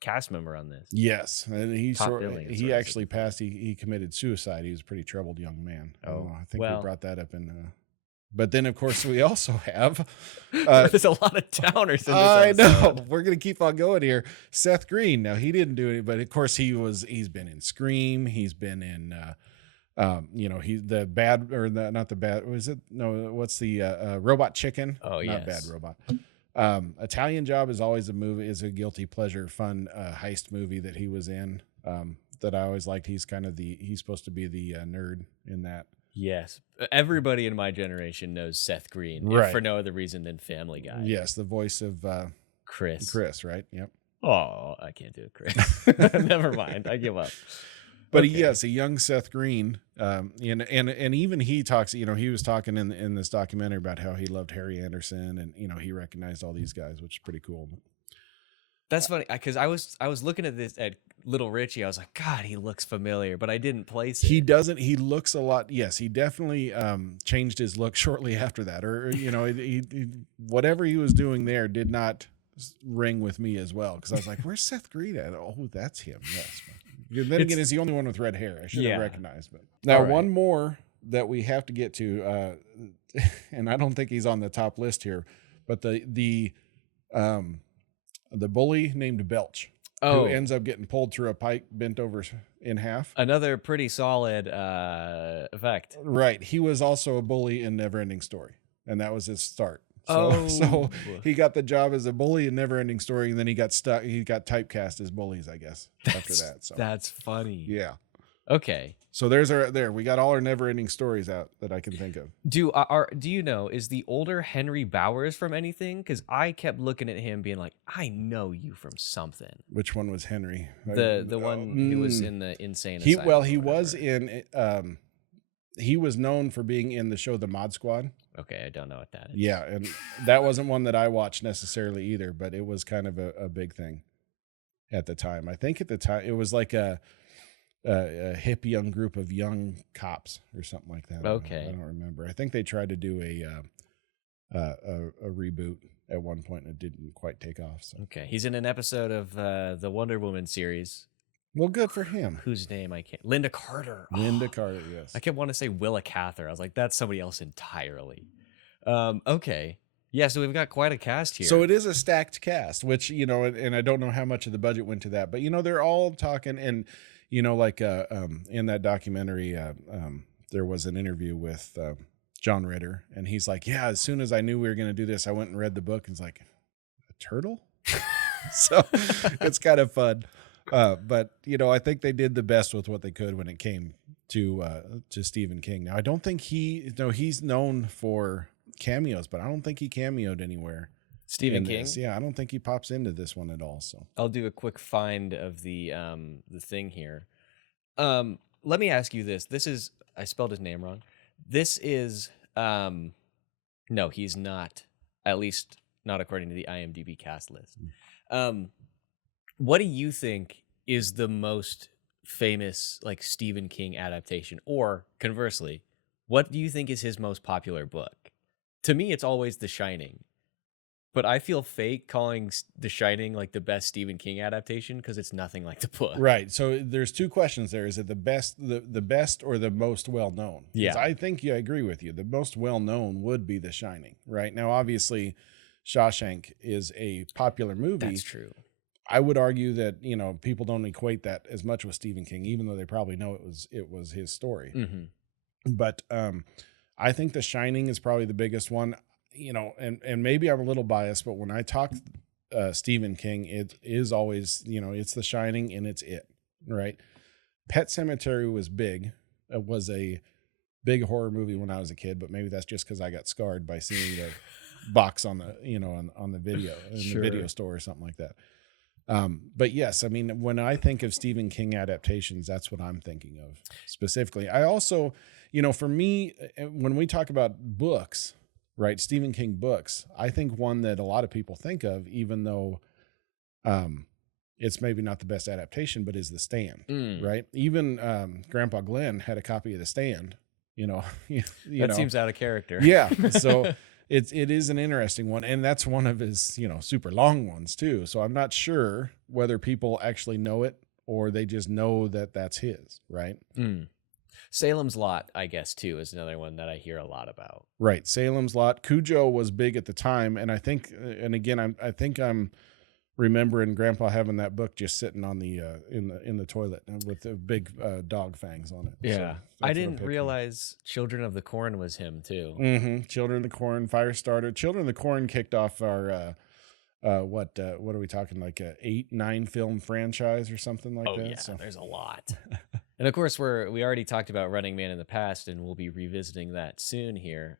cast member on this. Yes, and he actually it. passed. He committed suicide. He was a pretty troubled young man. I think we brought that up in. But then, of course, we also have. There's a lot of downers in this I episode. know. We're gonna keep on going here. Seth Green. Now he didn't do it, but of course he's been in Scream. He's been in. He's the bad or not the bad. Was it no? What's the Robot Chicken? Oh yeah, not Bad Robot. Italian Job is always is a guilty pleasure, fun heist movie that he was in. That I always liked. He's supposed to be the nerd in that. Yes, everybody in my generation knows Seth Green, if for no other reason than Family Guy. Yes, the voice of Chris. Chris, right? Yep. Oh, I can't do it, Chris. Never mind. I give up. But yes, a young Seth Green, and even he talks. You know, he was talking in this documentary about how he loved Harry Anderson, and he recognized all these guys, which is pretty cool. That's funny because I was looking at this at Little Richie. I was like, God, he looks familiar, but I didn't place it. He doesn't. He looks a lot. Yes, he definitely changed his look shortly after that, or he whatever he was doing there did not ring with me as well because I was like, where's Seth Green at? Oh, that's him. Yes. Then again, he's the only one with red hair. I should have recognized. But now one more that we have to get to, and I don't think he's on the top list here, but the bully named Belch, who ends up getting pulled through a pipe, bent over in half. Another pretty solid effect. Right. He was also a bully in Neverending Story, and that was his start. So he got the job as a bully in Neverending Story, and then he got stuck. He got typecast as bullies, I guess, after that. So that's funny. Yeah. Okay. So we got all our Neverending Stories out that I can think of. Do you know, is the older Henry Bowers from anything? Because I kept looking at him being like, I know you from something. Which one was Henry? The one who was in the insane asylum. He was in. He was known for being in the show The Mod Squad. Okay, I don't know what that is. Yeah, and that wasn't one that I watched necessarily either, but it was kind of a big thing at the time. I think at the time it was like a hip young group of young cops or something like that. Okay, I don't remember. I think they tried to do a reboot at one point and it didn't quite take off. So. Okay, he's in an episode of the Wonder Woman series. Well, good for him. Whose name I can't. Linda Carter. Linda Carter, yes. I kept wanting to say Willa Cather. I was like, that's somebody else entirely. Okay. Yeah, so we've got quite a cast here. So it is a stacked cast, which, and I don't know how much of the budget went to that, but, they're all talking and, like in that documentary, there was an interview with John Ritter, and he's like, yeah, as soon as I knew we were going to do this, I went and read the book, and it's like, a turtle? So it's kind of fun. But I think they did the best with what they could when it came to Stephen King. Now, I don't think he's known for cameos, but I don't think he cameoed anywhere. Stephen King? Yeah, I don't think he pops into this one at all. So I'll do a quick find of the thing here. Let me ask you this. I spelled his name wrong. This is no, he's not. At least not according to the IMDb cast list. What do you think is the most famous Stephen King adaptation? Or conversely, what do you think is his most popular book? To me, it's always The Shining. But I feel fake calling The Shining the best Stephen King adaptation because it's nothing like the book. Right. So there's two questions there. Is it the best or the most well-known? Yeah. I think I agree with you. The most well-known would be The Shining. Right. Now, obviously, Shawshank is a popular movie. That's true. I would argue that, people don't equate that as much with Stephen King, even though they probably know it was his story. Mm-hmm. But I think The Shining is probably the biggest one, and maybe I'm a little biased, but when I talk Stephen King, it is always, it's The Shining and it's it, right? Pet Sematary was big. It was a big horror movie when I was a kid, but maybe that's just because I got scarred by seeing box on the on the video in Sure. the video store or something like that. But yes, I mean, when I think of Stephen King adaptations, that's what I'm thinking of specifically. I also, for me, when we talk about books, right, Stephen King books, I think one that a lot of people think of, even though it's maybe not the best adaptation, but is The Stand, right? Even Grandpa Glenn had a copy of The Stand, That seems out of character. Yeah. So it is an interesting one. And that's one of his, super long ones too. So I'm not sure whether people actually know it or they just know that that's his, right? Salem's Lot, I guess, too, is another one that I hear a lot about. Right. Salem's Lot. Cujo was big at the time. And I think, and again, I think I'm remembering Grandpa having that book just sitting on the in the toilet with the big dog fangs on it. Yeah, So I didn't realize Children of the Corn was him too. Children of the Corn, Firestarter. Children of the Corn kicked off our what are we talking, like a 8-9 film franchise or something like that? Yeah, so there's a lot. And of course, we already talked about Running Man in the past, and we'll be revisiting that soon here.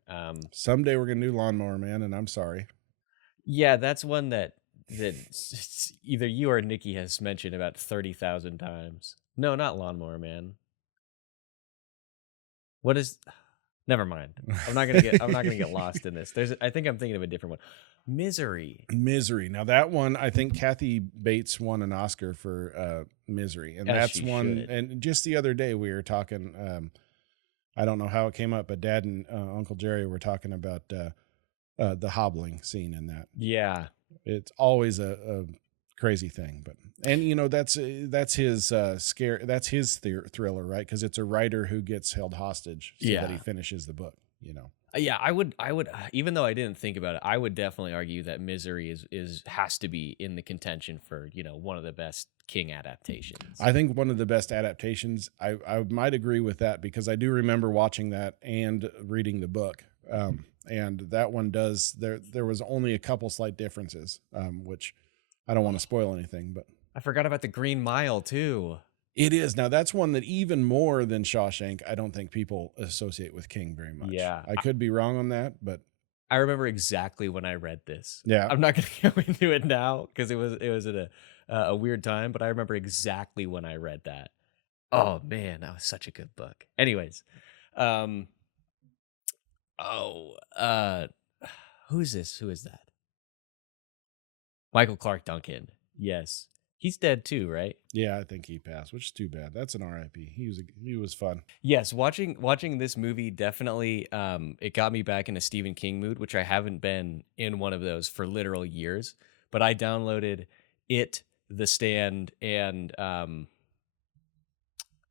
Someday we're gonna do Lawnmower Man, and I'm sorry. Yeah, that's one that either you or Nikki has mentioned about 30,000 times. No, not Lawnmower Man. What is? Never mind. I'm not gonna get lost in this. I think I'm thinking of a different one. Misery. Now that one, I think Kathy Bates won an Oscar for Misery, and that's one. Should. And just the other day we were talking. I don't know how it came up, but Dad and Uncle Jerry were talking about the hobbling scene in that. Yeah. It's always a crazy thing, that's his scare. That's his thriller, right? Because it's a writer who gets held hostage so that he finishes the book. Yeah, I would, even though I didn't think about it, I would definitely argue that Misery has to be in the contention for one of the best King adaptations. I think one of the best adaptations. I might agree with that because I do remember watching that and reading the book. And that one does, there was only a couple slight differences, which I don't want to spoil anything, but I forgot about the Green Mile too. It is. Now that's one that even more than Shawshank, I don't think people associate with King very much. Yeah. I could be wrong on that, but I remember exactly when I read this. Yeah. I'm not going to go into it now because it was at a weird time, but I remember exactly when I read that. Oh man, that was such a good book. Anyways, who is this? Who is that? Michael Clark Duncan. Yes. He's dead too, right? Yeah, I think he passed, which is too bad. That's an RIP. He was fun. Yes, watching this movie definitely it got me back in a Stephen King mood, which I haven't been in one of those for literal years. But I downloaded It, The Stand, and a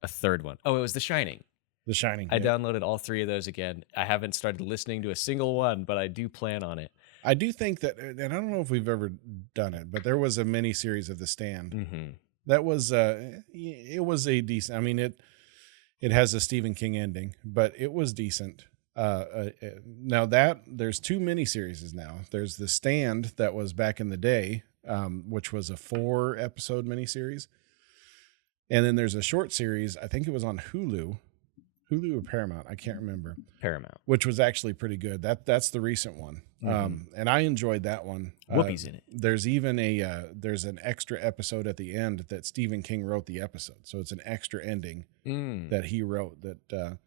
third one. Oh, it was The Shining. The Shining. I downloaded all three of those again. I haven't started listening to a single one, but I do plan on it. I do think that, and I don't know if we've ever done it, but there was a mini series of The Stand. Mm-hmm. That was it was a decent. I mean, it has a Stephen King ending, but it was decent. Now that there's 2 mini series now. There's The Stand that was back in the day, which was a 4-episode mini series, and then there's a short series. I think it was on Hulu or Paramount. I can't remember. Paramount, which was actually pretty good. That's the recent one. Mm-hmm. And I enjoyed that one. Whoopi's in it. There's even there's an extra episode at the end that Stephen King wrote the episode. So it's an extra ending that he wrote that,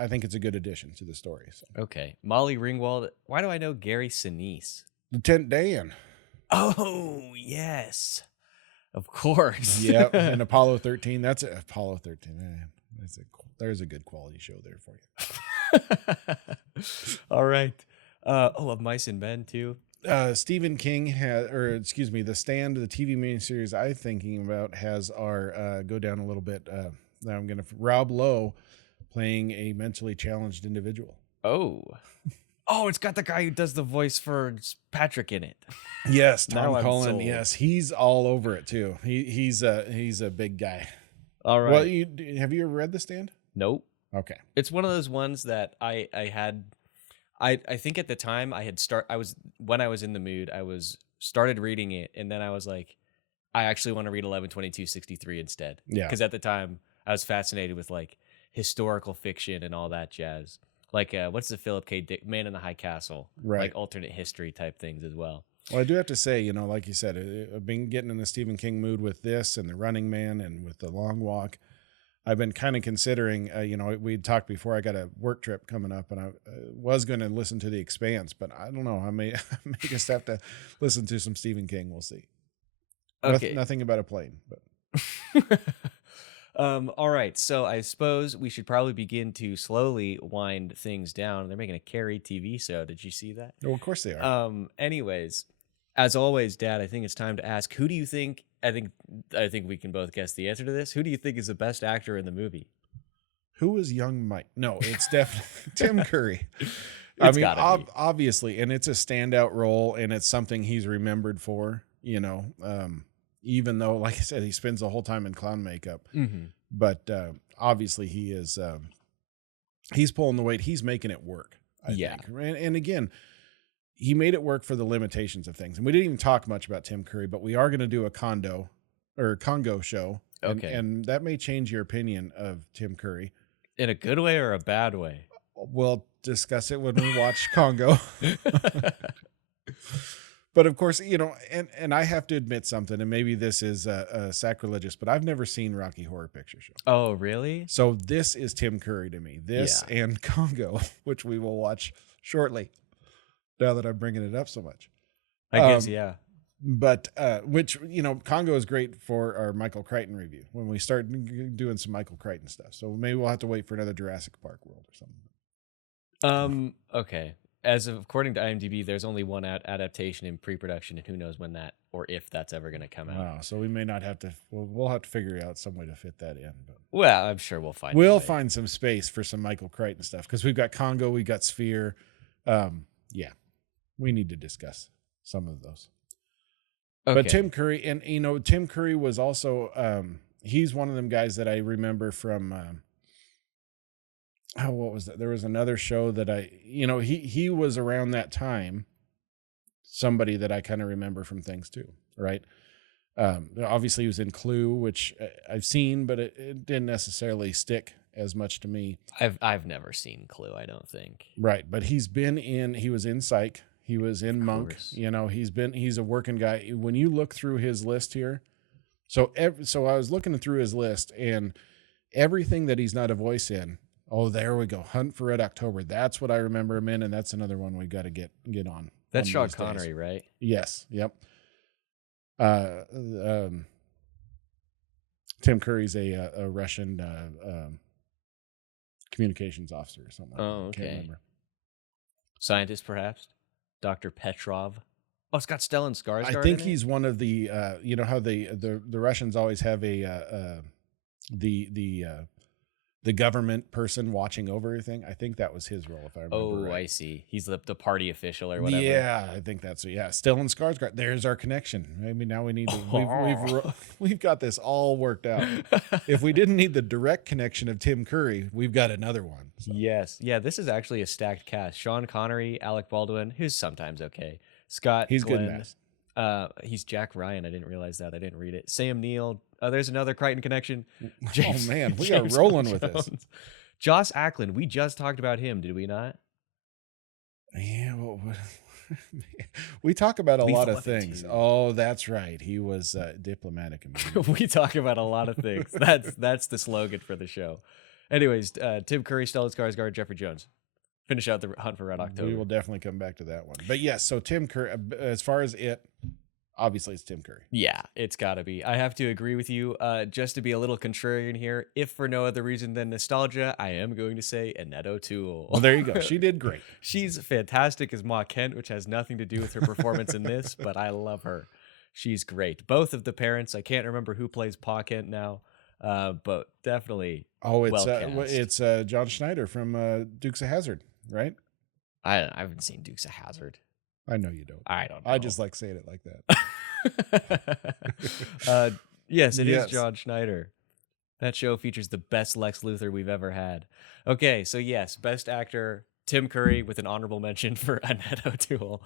I think it's a good addition to the story. So. Okay. Molly Ringwald. Why do I know Gary Sinise? Lieutenant Dan. Oh, yes. Of course. Yeah. And Apollo 13. That's Apollo 13. Man, there's a good quality show there for you. All right. Of Mice and Men too. Stephen King The Stand, the TV miniseries I'm thinking about has our go down a little bit. Now I'm going to Rob Lowe playing a mentally challenged individual. Oh, it's got the guy who does the voice for Patrick in it. Yes, Tom Cullen. Yes, he's all over it too. He's a big guy. All right. Well, have you ever read The Stand? Nope. Okay. It's one of those ones that I had. I think at the time when I was in the mood, started reading it, and then I was like, I actually want to read 11/22/63 instead. Yeah. Because at the time I was fascinated with like historical fiction and all that jazz. like what's the Philip K. Dick Man in the High Castle, Right. like alternate history type things as well. Well, I do have to say, you know, like you said, I've been getting in the Stephen King mood with this and The Running Man and with The Long Walk. I've been kind of considering, you know, we talked before, I got a work trip coming up and I was going to listen to The Expanse, but I don't know. I may just have to listen to some Stephen King. We'll see. Okay. Nothing about a plane, but. All right. So I suppose we should probably begin to slowly wind things down. They're making a Carrie TV show. Did you see that? Oh, of course they are. Anyways, as always, Dad, I think it's time to ask, who do you think, I think we can both guess the answer to this. Who do you think is the best actor in the movie? Who is young Mike? No, it's definitely Tim Curry. Obviously, and it's a standout role and it's something he's remembered for, you know, even though, like I said, he spends the whole time in clown makeup, but obviously he is, he's pulling the weight. He's making it work. I think. And again, he made it work for the limitations of things. And we didn't even talk much about Tim Curry, but we are going to do a Congo show. Okay. And that may change your opinion of Tim Curry. In a good way or a bad way? We'll discuss it when we watch Congo. But of course, you know, and I have to admit something, and maybe this is sacrilegious, but I've never seen Rocky Horror Picture Show. Oh, really? So this is Tim Curry to me. This and Congo, which we will watch shortly. Now that I'm bringing it up so much, I guess, yeah. But which, you know, Congo is great for our Michael Crichton review when we start doing some Michael Crichton stuff. So maybe we'll have to wait for another Jurassic Park World or something. Okay. According to IMDb, there's only one adaptation in pre-production, and who knows when that or if that's ever going to come out. Wow. So we may not have to. We'll have to figure out some way to fit that in. But well, I'm sure we'll find. We'll find some space for some Michael Crichton stuff because we've got Congo, we got Sphere. Yeah. We need to discuss some of those. Okay. But Tim Curry, and you know, Tim Curry was also he's one of them guys that I remember from what was that? There was another show that he was around that time, somebody that I kind of remember from things too, right? Obviously he was in Clue, which I've seen, but it didn't necessarily stick as much to me. I've never seen Clue, I don't think. Right, but he was in Psych. He was in Monk. You know, he's a working guy. When you look through his list here, so I was looking through his list and everything that he's not a voice in. Oh, there we go. Hunt for Red October. That's what I remember him in, and that's another one we got to get on. That's Sean Connery, right? Yes. Yep. Tim Curry's a Russian communications officer or something. Oh, okay. Can't remember. Scientist, perhaps. Dr. Petrov. Oh, it's got Stellan Skarsgård. I think he's one of the. You know how the Russians always have the government person watching over everything. I think that was his role, if I remember right. I see. He's the party official or whatever. Yeah, I think that's Stellan Skarsgård. There's our connection. Maybe now we need to. We've got this all worked out. If we didn't need the direct connection of Tim Curry, we've got another one. So. Yes, yeah. This is actually a stacked cast. Sean Connery, Alec Baldwin, who's sometimes okay. Scott. He's Glenn, good. He's Jack Ryan. I didn't realize that. I didn't read it. Sam Neill. There's another Crichton connection. James, oh man, we are rolling with this. Joss Ackland. We just talked about him, did we not? Yeah. Well, we talk about a lot of things. Oh, that's right. He was diplomatic. We talk about a lot of things. That's the slogan for the show. Anyways, Tim Curry, Stellan Skarsgård, Jeffrey Jones. Finish out the Hunt for Red October. We will definitely come back to that one. But yes, so Tim Curry, as far as obviously it's Tim Curry. Yeah, it's got to be. I have to agree with you. Just to be a little contrarian here, if for no other reason than nostalgia, I am going to say Annette O'Toole. Well, there you go. She did great. She's fantastic as Ma Kent, which has nothing to do with her performance in this, but I love her. She's great. Both of the parents. I can't remember who plays Pa Kent now, but definitely. Oh, it's John Schneider from Dukes of Hazzard, right? I haven't seen Dukes of Hazzard. I know you don't. I don't know. I just like saying it like that. Yes, it is John Schneider. That show features the best Lex Luthor we've ever had. Okay, so yes, best actor, Tim Curry with an honorable mention for Annette O'Toole.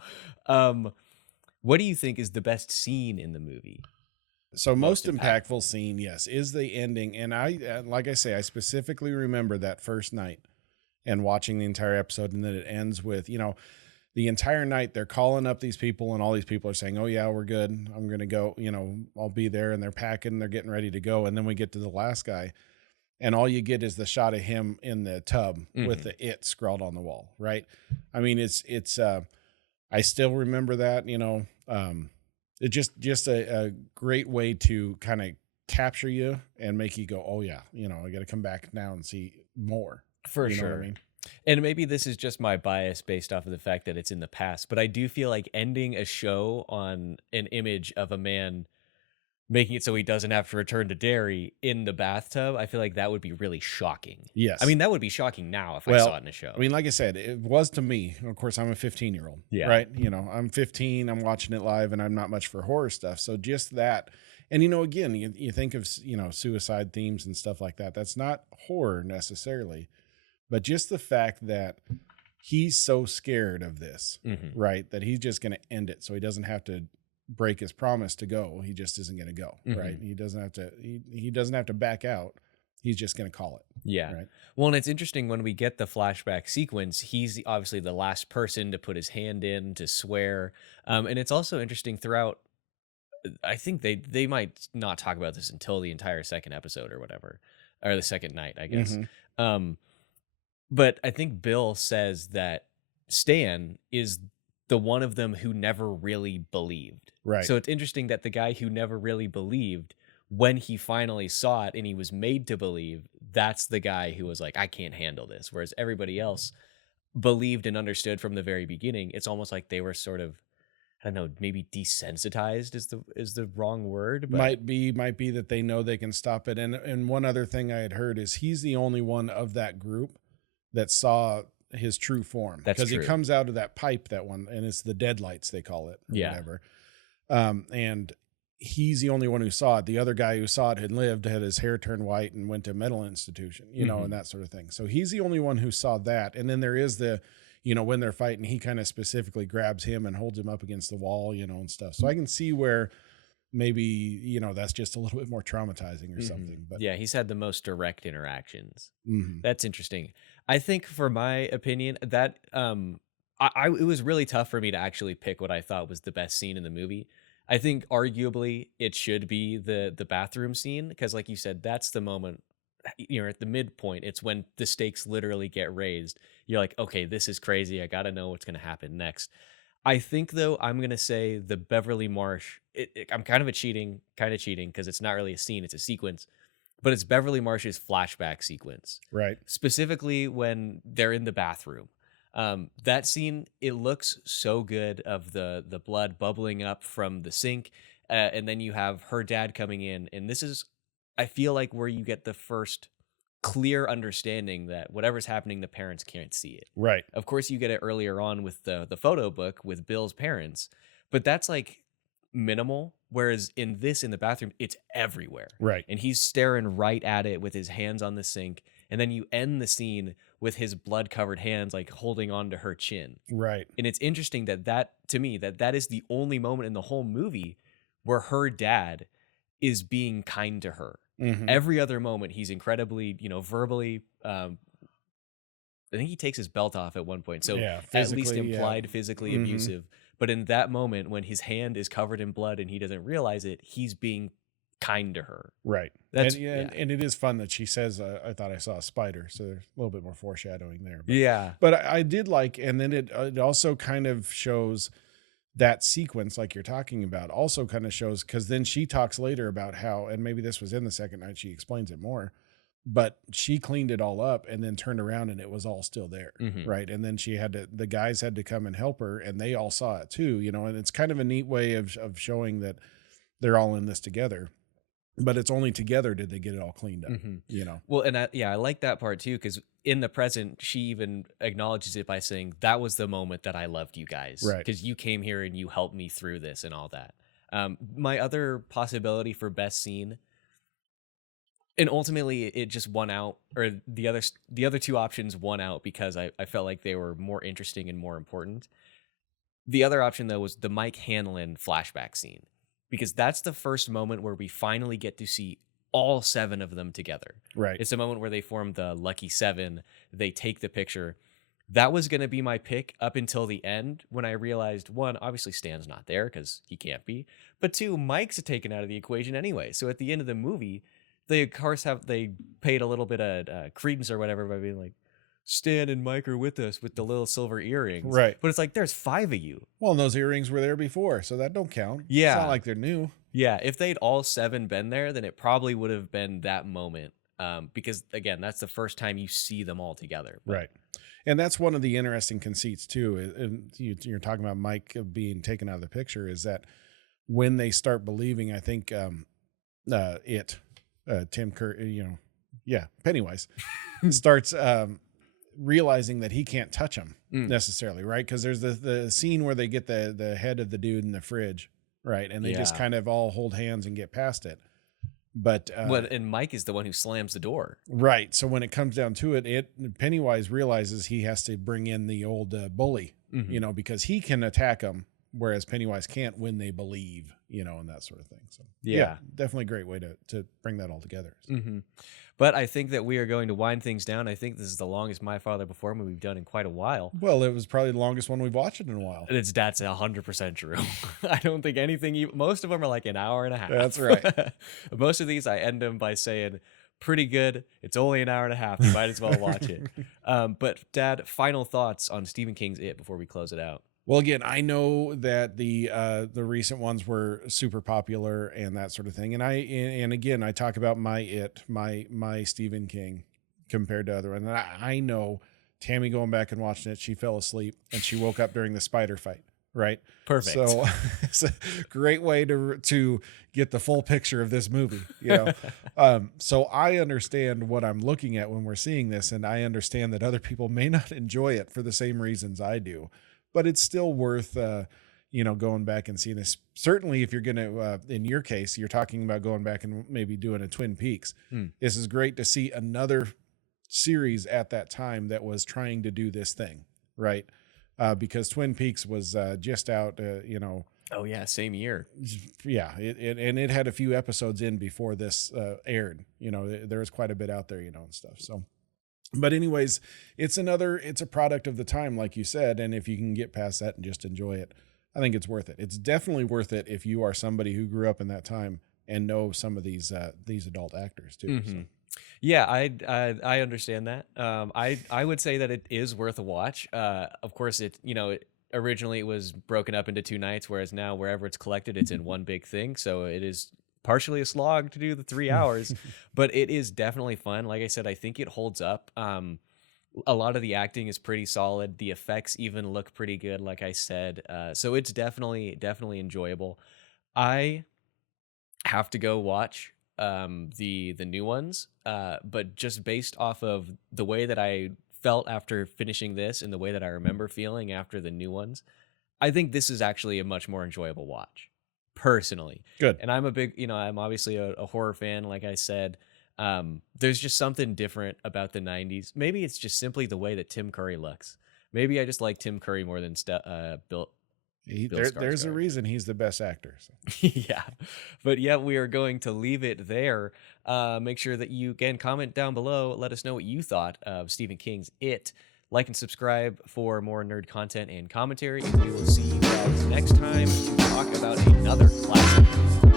What do you think is the best scene in the movie? So most impactful scene, yes, is the ending. And like I say, I specifically remember that first night. and watching the entire episode, and then it ends with, you know, the entire night they're calling up these people, and all these people are saying, oh yeah, we're good, I'm gonna go, you know, I'll be there, and they're packing, they're getting ready to go, and then we get to the last guy, and all you get is the shot of him in the tub with the "it" scrawled on the wall, right? I mean, it's I still remember that, you know. It just a great way to kind of capture you and make you go, oh yeah, you know, I got to come back now and see more. For You know sure. what I mean? And maybe this is just my bias based off of the fact that it's in the past, but I do feel like ending a show on an image of a man making it so he doesn't have to return to dairy in the bathtub, I feel like that would be really shocking. Yes. I mean, that would be shocking now if I Well, saw it in a show. I mean, like I said, it was to me. Of course, I'm a 15-year-old, Yeah. right? You know, I'm 15, I'm watching it live, and I'm not much for horror stuff. So just that, and you know, again, you think of, you know, suicide themes and stuff like that. That's not horror necessarily, but just the fact that he's so scared of this, right, that he's just going to end it so he doesn't have to break his promise to go. He just isn't going to go, right? He doesn't have to. He doesn't have to back out. He's just going to call it. Yeah. Right? Well, and it's interesting when we get the flashback sequence, he's obviously the last person to put his hand in to swear. And it's also interesting throughout. I think they might not talk about this until the entire second episode or whatever, or the second night, I guess. But I think Bill says that Stan is the one of them who never really believed. Right. So it's interesting that the guy who never really believed, when he finally saw it and he was made to believe, that's the guy who was like, I can't handle this. Whereas everybody else believed and understood from the very beginning. It's almost like they were sort of, I don't know, maybe desensitized is the wrong word. But Might be that they know they can stop it. And one other thing I had heard is he's the only one of that group that saw his true form. That's because he true. comes out of that pipe, that one, and it's the deadlights, they call it, or whatever. And he's the only one who saw it. The other guy who saw it had lived, had his hair turned white, and went to a mental institution, you know, and that sort of thing. So he's the only one who saw that. And then there is the, you know, when they're fighting, he kind of specifically grabs him and holds him up against the wall, you know, and stuff. So I can see where maybe, you know, that's just a little bit more traumatizing or something. But yeah, he's had the most direct interactions. That's interesting. I think, for my opinion, that it was really tough for me to actually pick what I thought was the best scene in the movie. I think arguably it should be the bathroom scene, because like you said, that's the moment, you know, at the midpoint. It's when the stakes literally get raised. You're like, okay, this is crazy. I got to know what's going to happen next. I think, though, I'm going to say the Beverly Marsh, I'm kind of cheating, because it's not really a scene, it's a sequence. But it's Beverly Marsh's flashback sequence. right. Specifically when they're in the bathroom. That scene, it looks so good, of the blood bubbling up from the sink. And then you have her dad coming in. And this is, I feel like, where you get the first clear understanding that whatever's happening, the parents can't see it. Right. Of course, you get it earlier on with the photo book with Bill's parents. But that's like minimal. Whereas in the bathroom, it's everywhere. Right. And he's staring right at it with his hands on the sink. And then you end the scene with his blood-covered hands, like, holding on to her chin. Right. And it's interesting that to me, that is the only moment in the whole movie where her dad is being kind to her. Every other moment, he's incredibly, you know, verbally, I think he takes his belt off at one point. So Yeah, at least physically, implied physically abusive. But in that moment, when his hand is covered in blood and he doesn't realize it, he's being kind to her. Right. That's and it is fun that she says, I thought I saw a spider. So there's a little bit more foreshadowing there. But, yeah. But I did like, and then it also kind of shows that sequence, like you're talking about, also kind of shows, because then she talks later about how, and maybe this was in the second night, she explains it more, but she cleaned it all up and then turned around and it was all still there. Right. And then the guys had to come and help her, and they all saw it too, you know, and it's kind of a neat way of showing that they're all in this together. But it's only together did they get it all cleaned up, you know? Well, and I like that part too, because in the present, she even acknowledges it by saying, that was the moment that I loved you guys. Right. Because you came here and you helped me through this and all that. My other possibility for best scene, and ultimately it just won out, or the other two options won out because I felt like they were more interesting and more important. The other option, though, was the Mike Hanlon flashback scene. Because that's the first moment where we finally get to see all 7 of them together. Right. It's a moment where they form the Lucky 7. They take the picture. That was going to be my pick up until the end when I realized, 1, obviously Stan's not there because he can't be. But 2, Mike's taken out of the equation anyway. So at the end of the movie, they, of course, they paid a little bit of credence or whatever by being like, Stan and Mike are with us with the little silver earrings. Right. But it's like, there's 5 of you. Well, and those earrings were there before, so that don't count. Yeah. It's not like they're new. Yeah. If they'd all 7 been there, then it probably would have been that moment. Because, again, that's the first time you see them all together. But, right. And that's one of the interesting conceits, too. And you're talking about Mike being taken out of the picture, is that when they start believing, I think Tim Curry, Pennywise starts realizing that he can't touch him necessarily, right? Because there's the scene where they get the head of the dude in the fridge, right? And they just kind of all hold hands and get past it. But and Mike is the one who slams the door. Right. So when it comes down to it, Pennywise realizes he has to bring in the old bully, because he can attack him, whereas Pennywise can't when they believe, and that sort of thing. So yeah definitely a great way to bring that all together. Mm-hmm. But I think that we are going to wind things down. I think this is the longest My Father Before Me we've done in quite a while. Well, it was probably the longest one we've watched in a while. That's 100% true. I don't think anything, most of them are like an hour and a half. That's right. Most of these, I end them by saying, pretty good. It's only an hour and a half. You might as well watch it. But Dad, final thoughts on Stephen King's It before we close it out. Well, again, I know that the recent ones were super popular and that sort of thing, and again, I talk about my Stephen King compared to other ones. And I know Tammy going back and watching it, she fell asleep and she woke up during the spider fight. Right, perfect. So it's a great way to get the full picture of this movie. So I understand what I'm looking at when we're seeing this, and I understand that other people may not enjoy it for the same reasons I do. But it's still worth, going back and seeing this. Certainly, if you're going to, in your case, you're talking about going back and maybe doing a Twin Peaks. This is great to see another series at that time that was trying to do this thing, right? Because Twin Peaks was just out, Oh, yeah, same year. Yeah, it had a few episodes in before this aired. There was quite a bit out there, and stuff. So. But anyways, it's a product of the time, like you said, and if you can get past that and just enjoy it, I think it's worth it. It's definitely worth it if you are somebody who grew up in that time and know some of these adult actors too. Mm-hmm. So. Yeah, I understand that. I would say that it is worth a watch. Of course, originally it was broken up into 2 nights, whereas now wherever it's collected, it's in one big thing. So it is partially a slog to do the 3 hours, but it is definitely fun. Like I said, I think it holds up. A lot of the acting is pretty solid. The effects even look pretty good, like I said. So it's definitely enjoyable. I have to go watch the new ones, but just based off of the way that I felt after finishing this and the way that I remember feeling after the new ones, I think this is actually a much more enjoyable watch. Personally. Good. And I'm a big, I'm obviously a horror fan, like I said. There's just something different about the 90s. Maybe it's just simply the way that Tim Curry looks. Maybe I just like Tim Curry more than Bill. There's a reason he's the best actor. So. Yeah. But yeah, we are going to leave it there. Make sure that you, again, comment down below. Let us know what you thought of Stephen King's It. Like and subscribe for more nerd content and commentary. And we will see you guys next time to talk about another classic.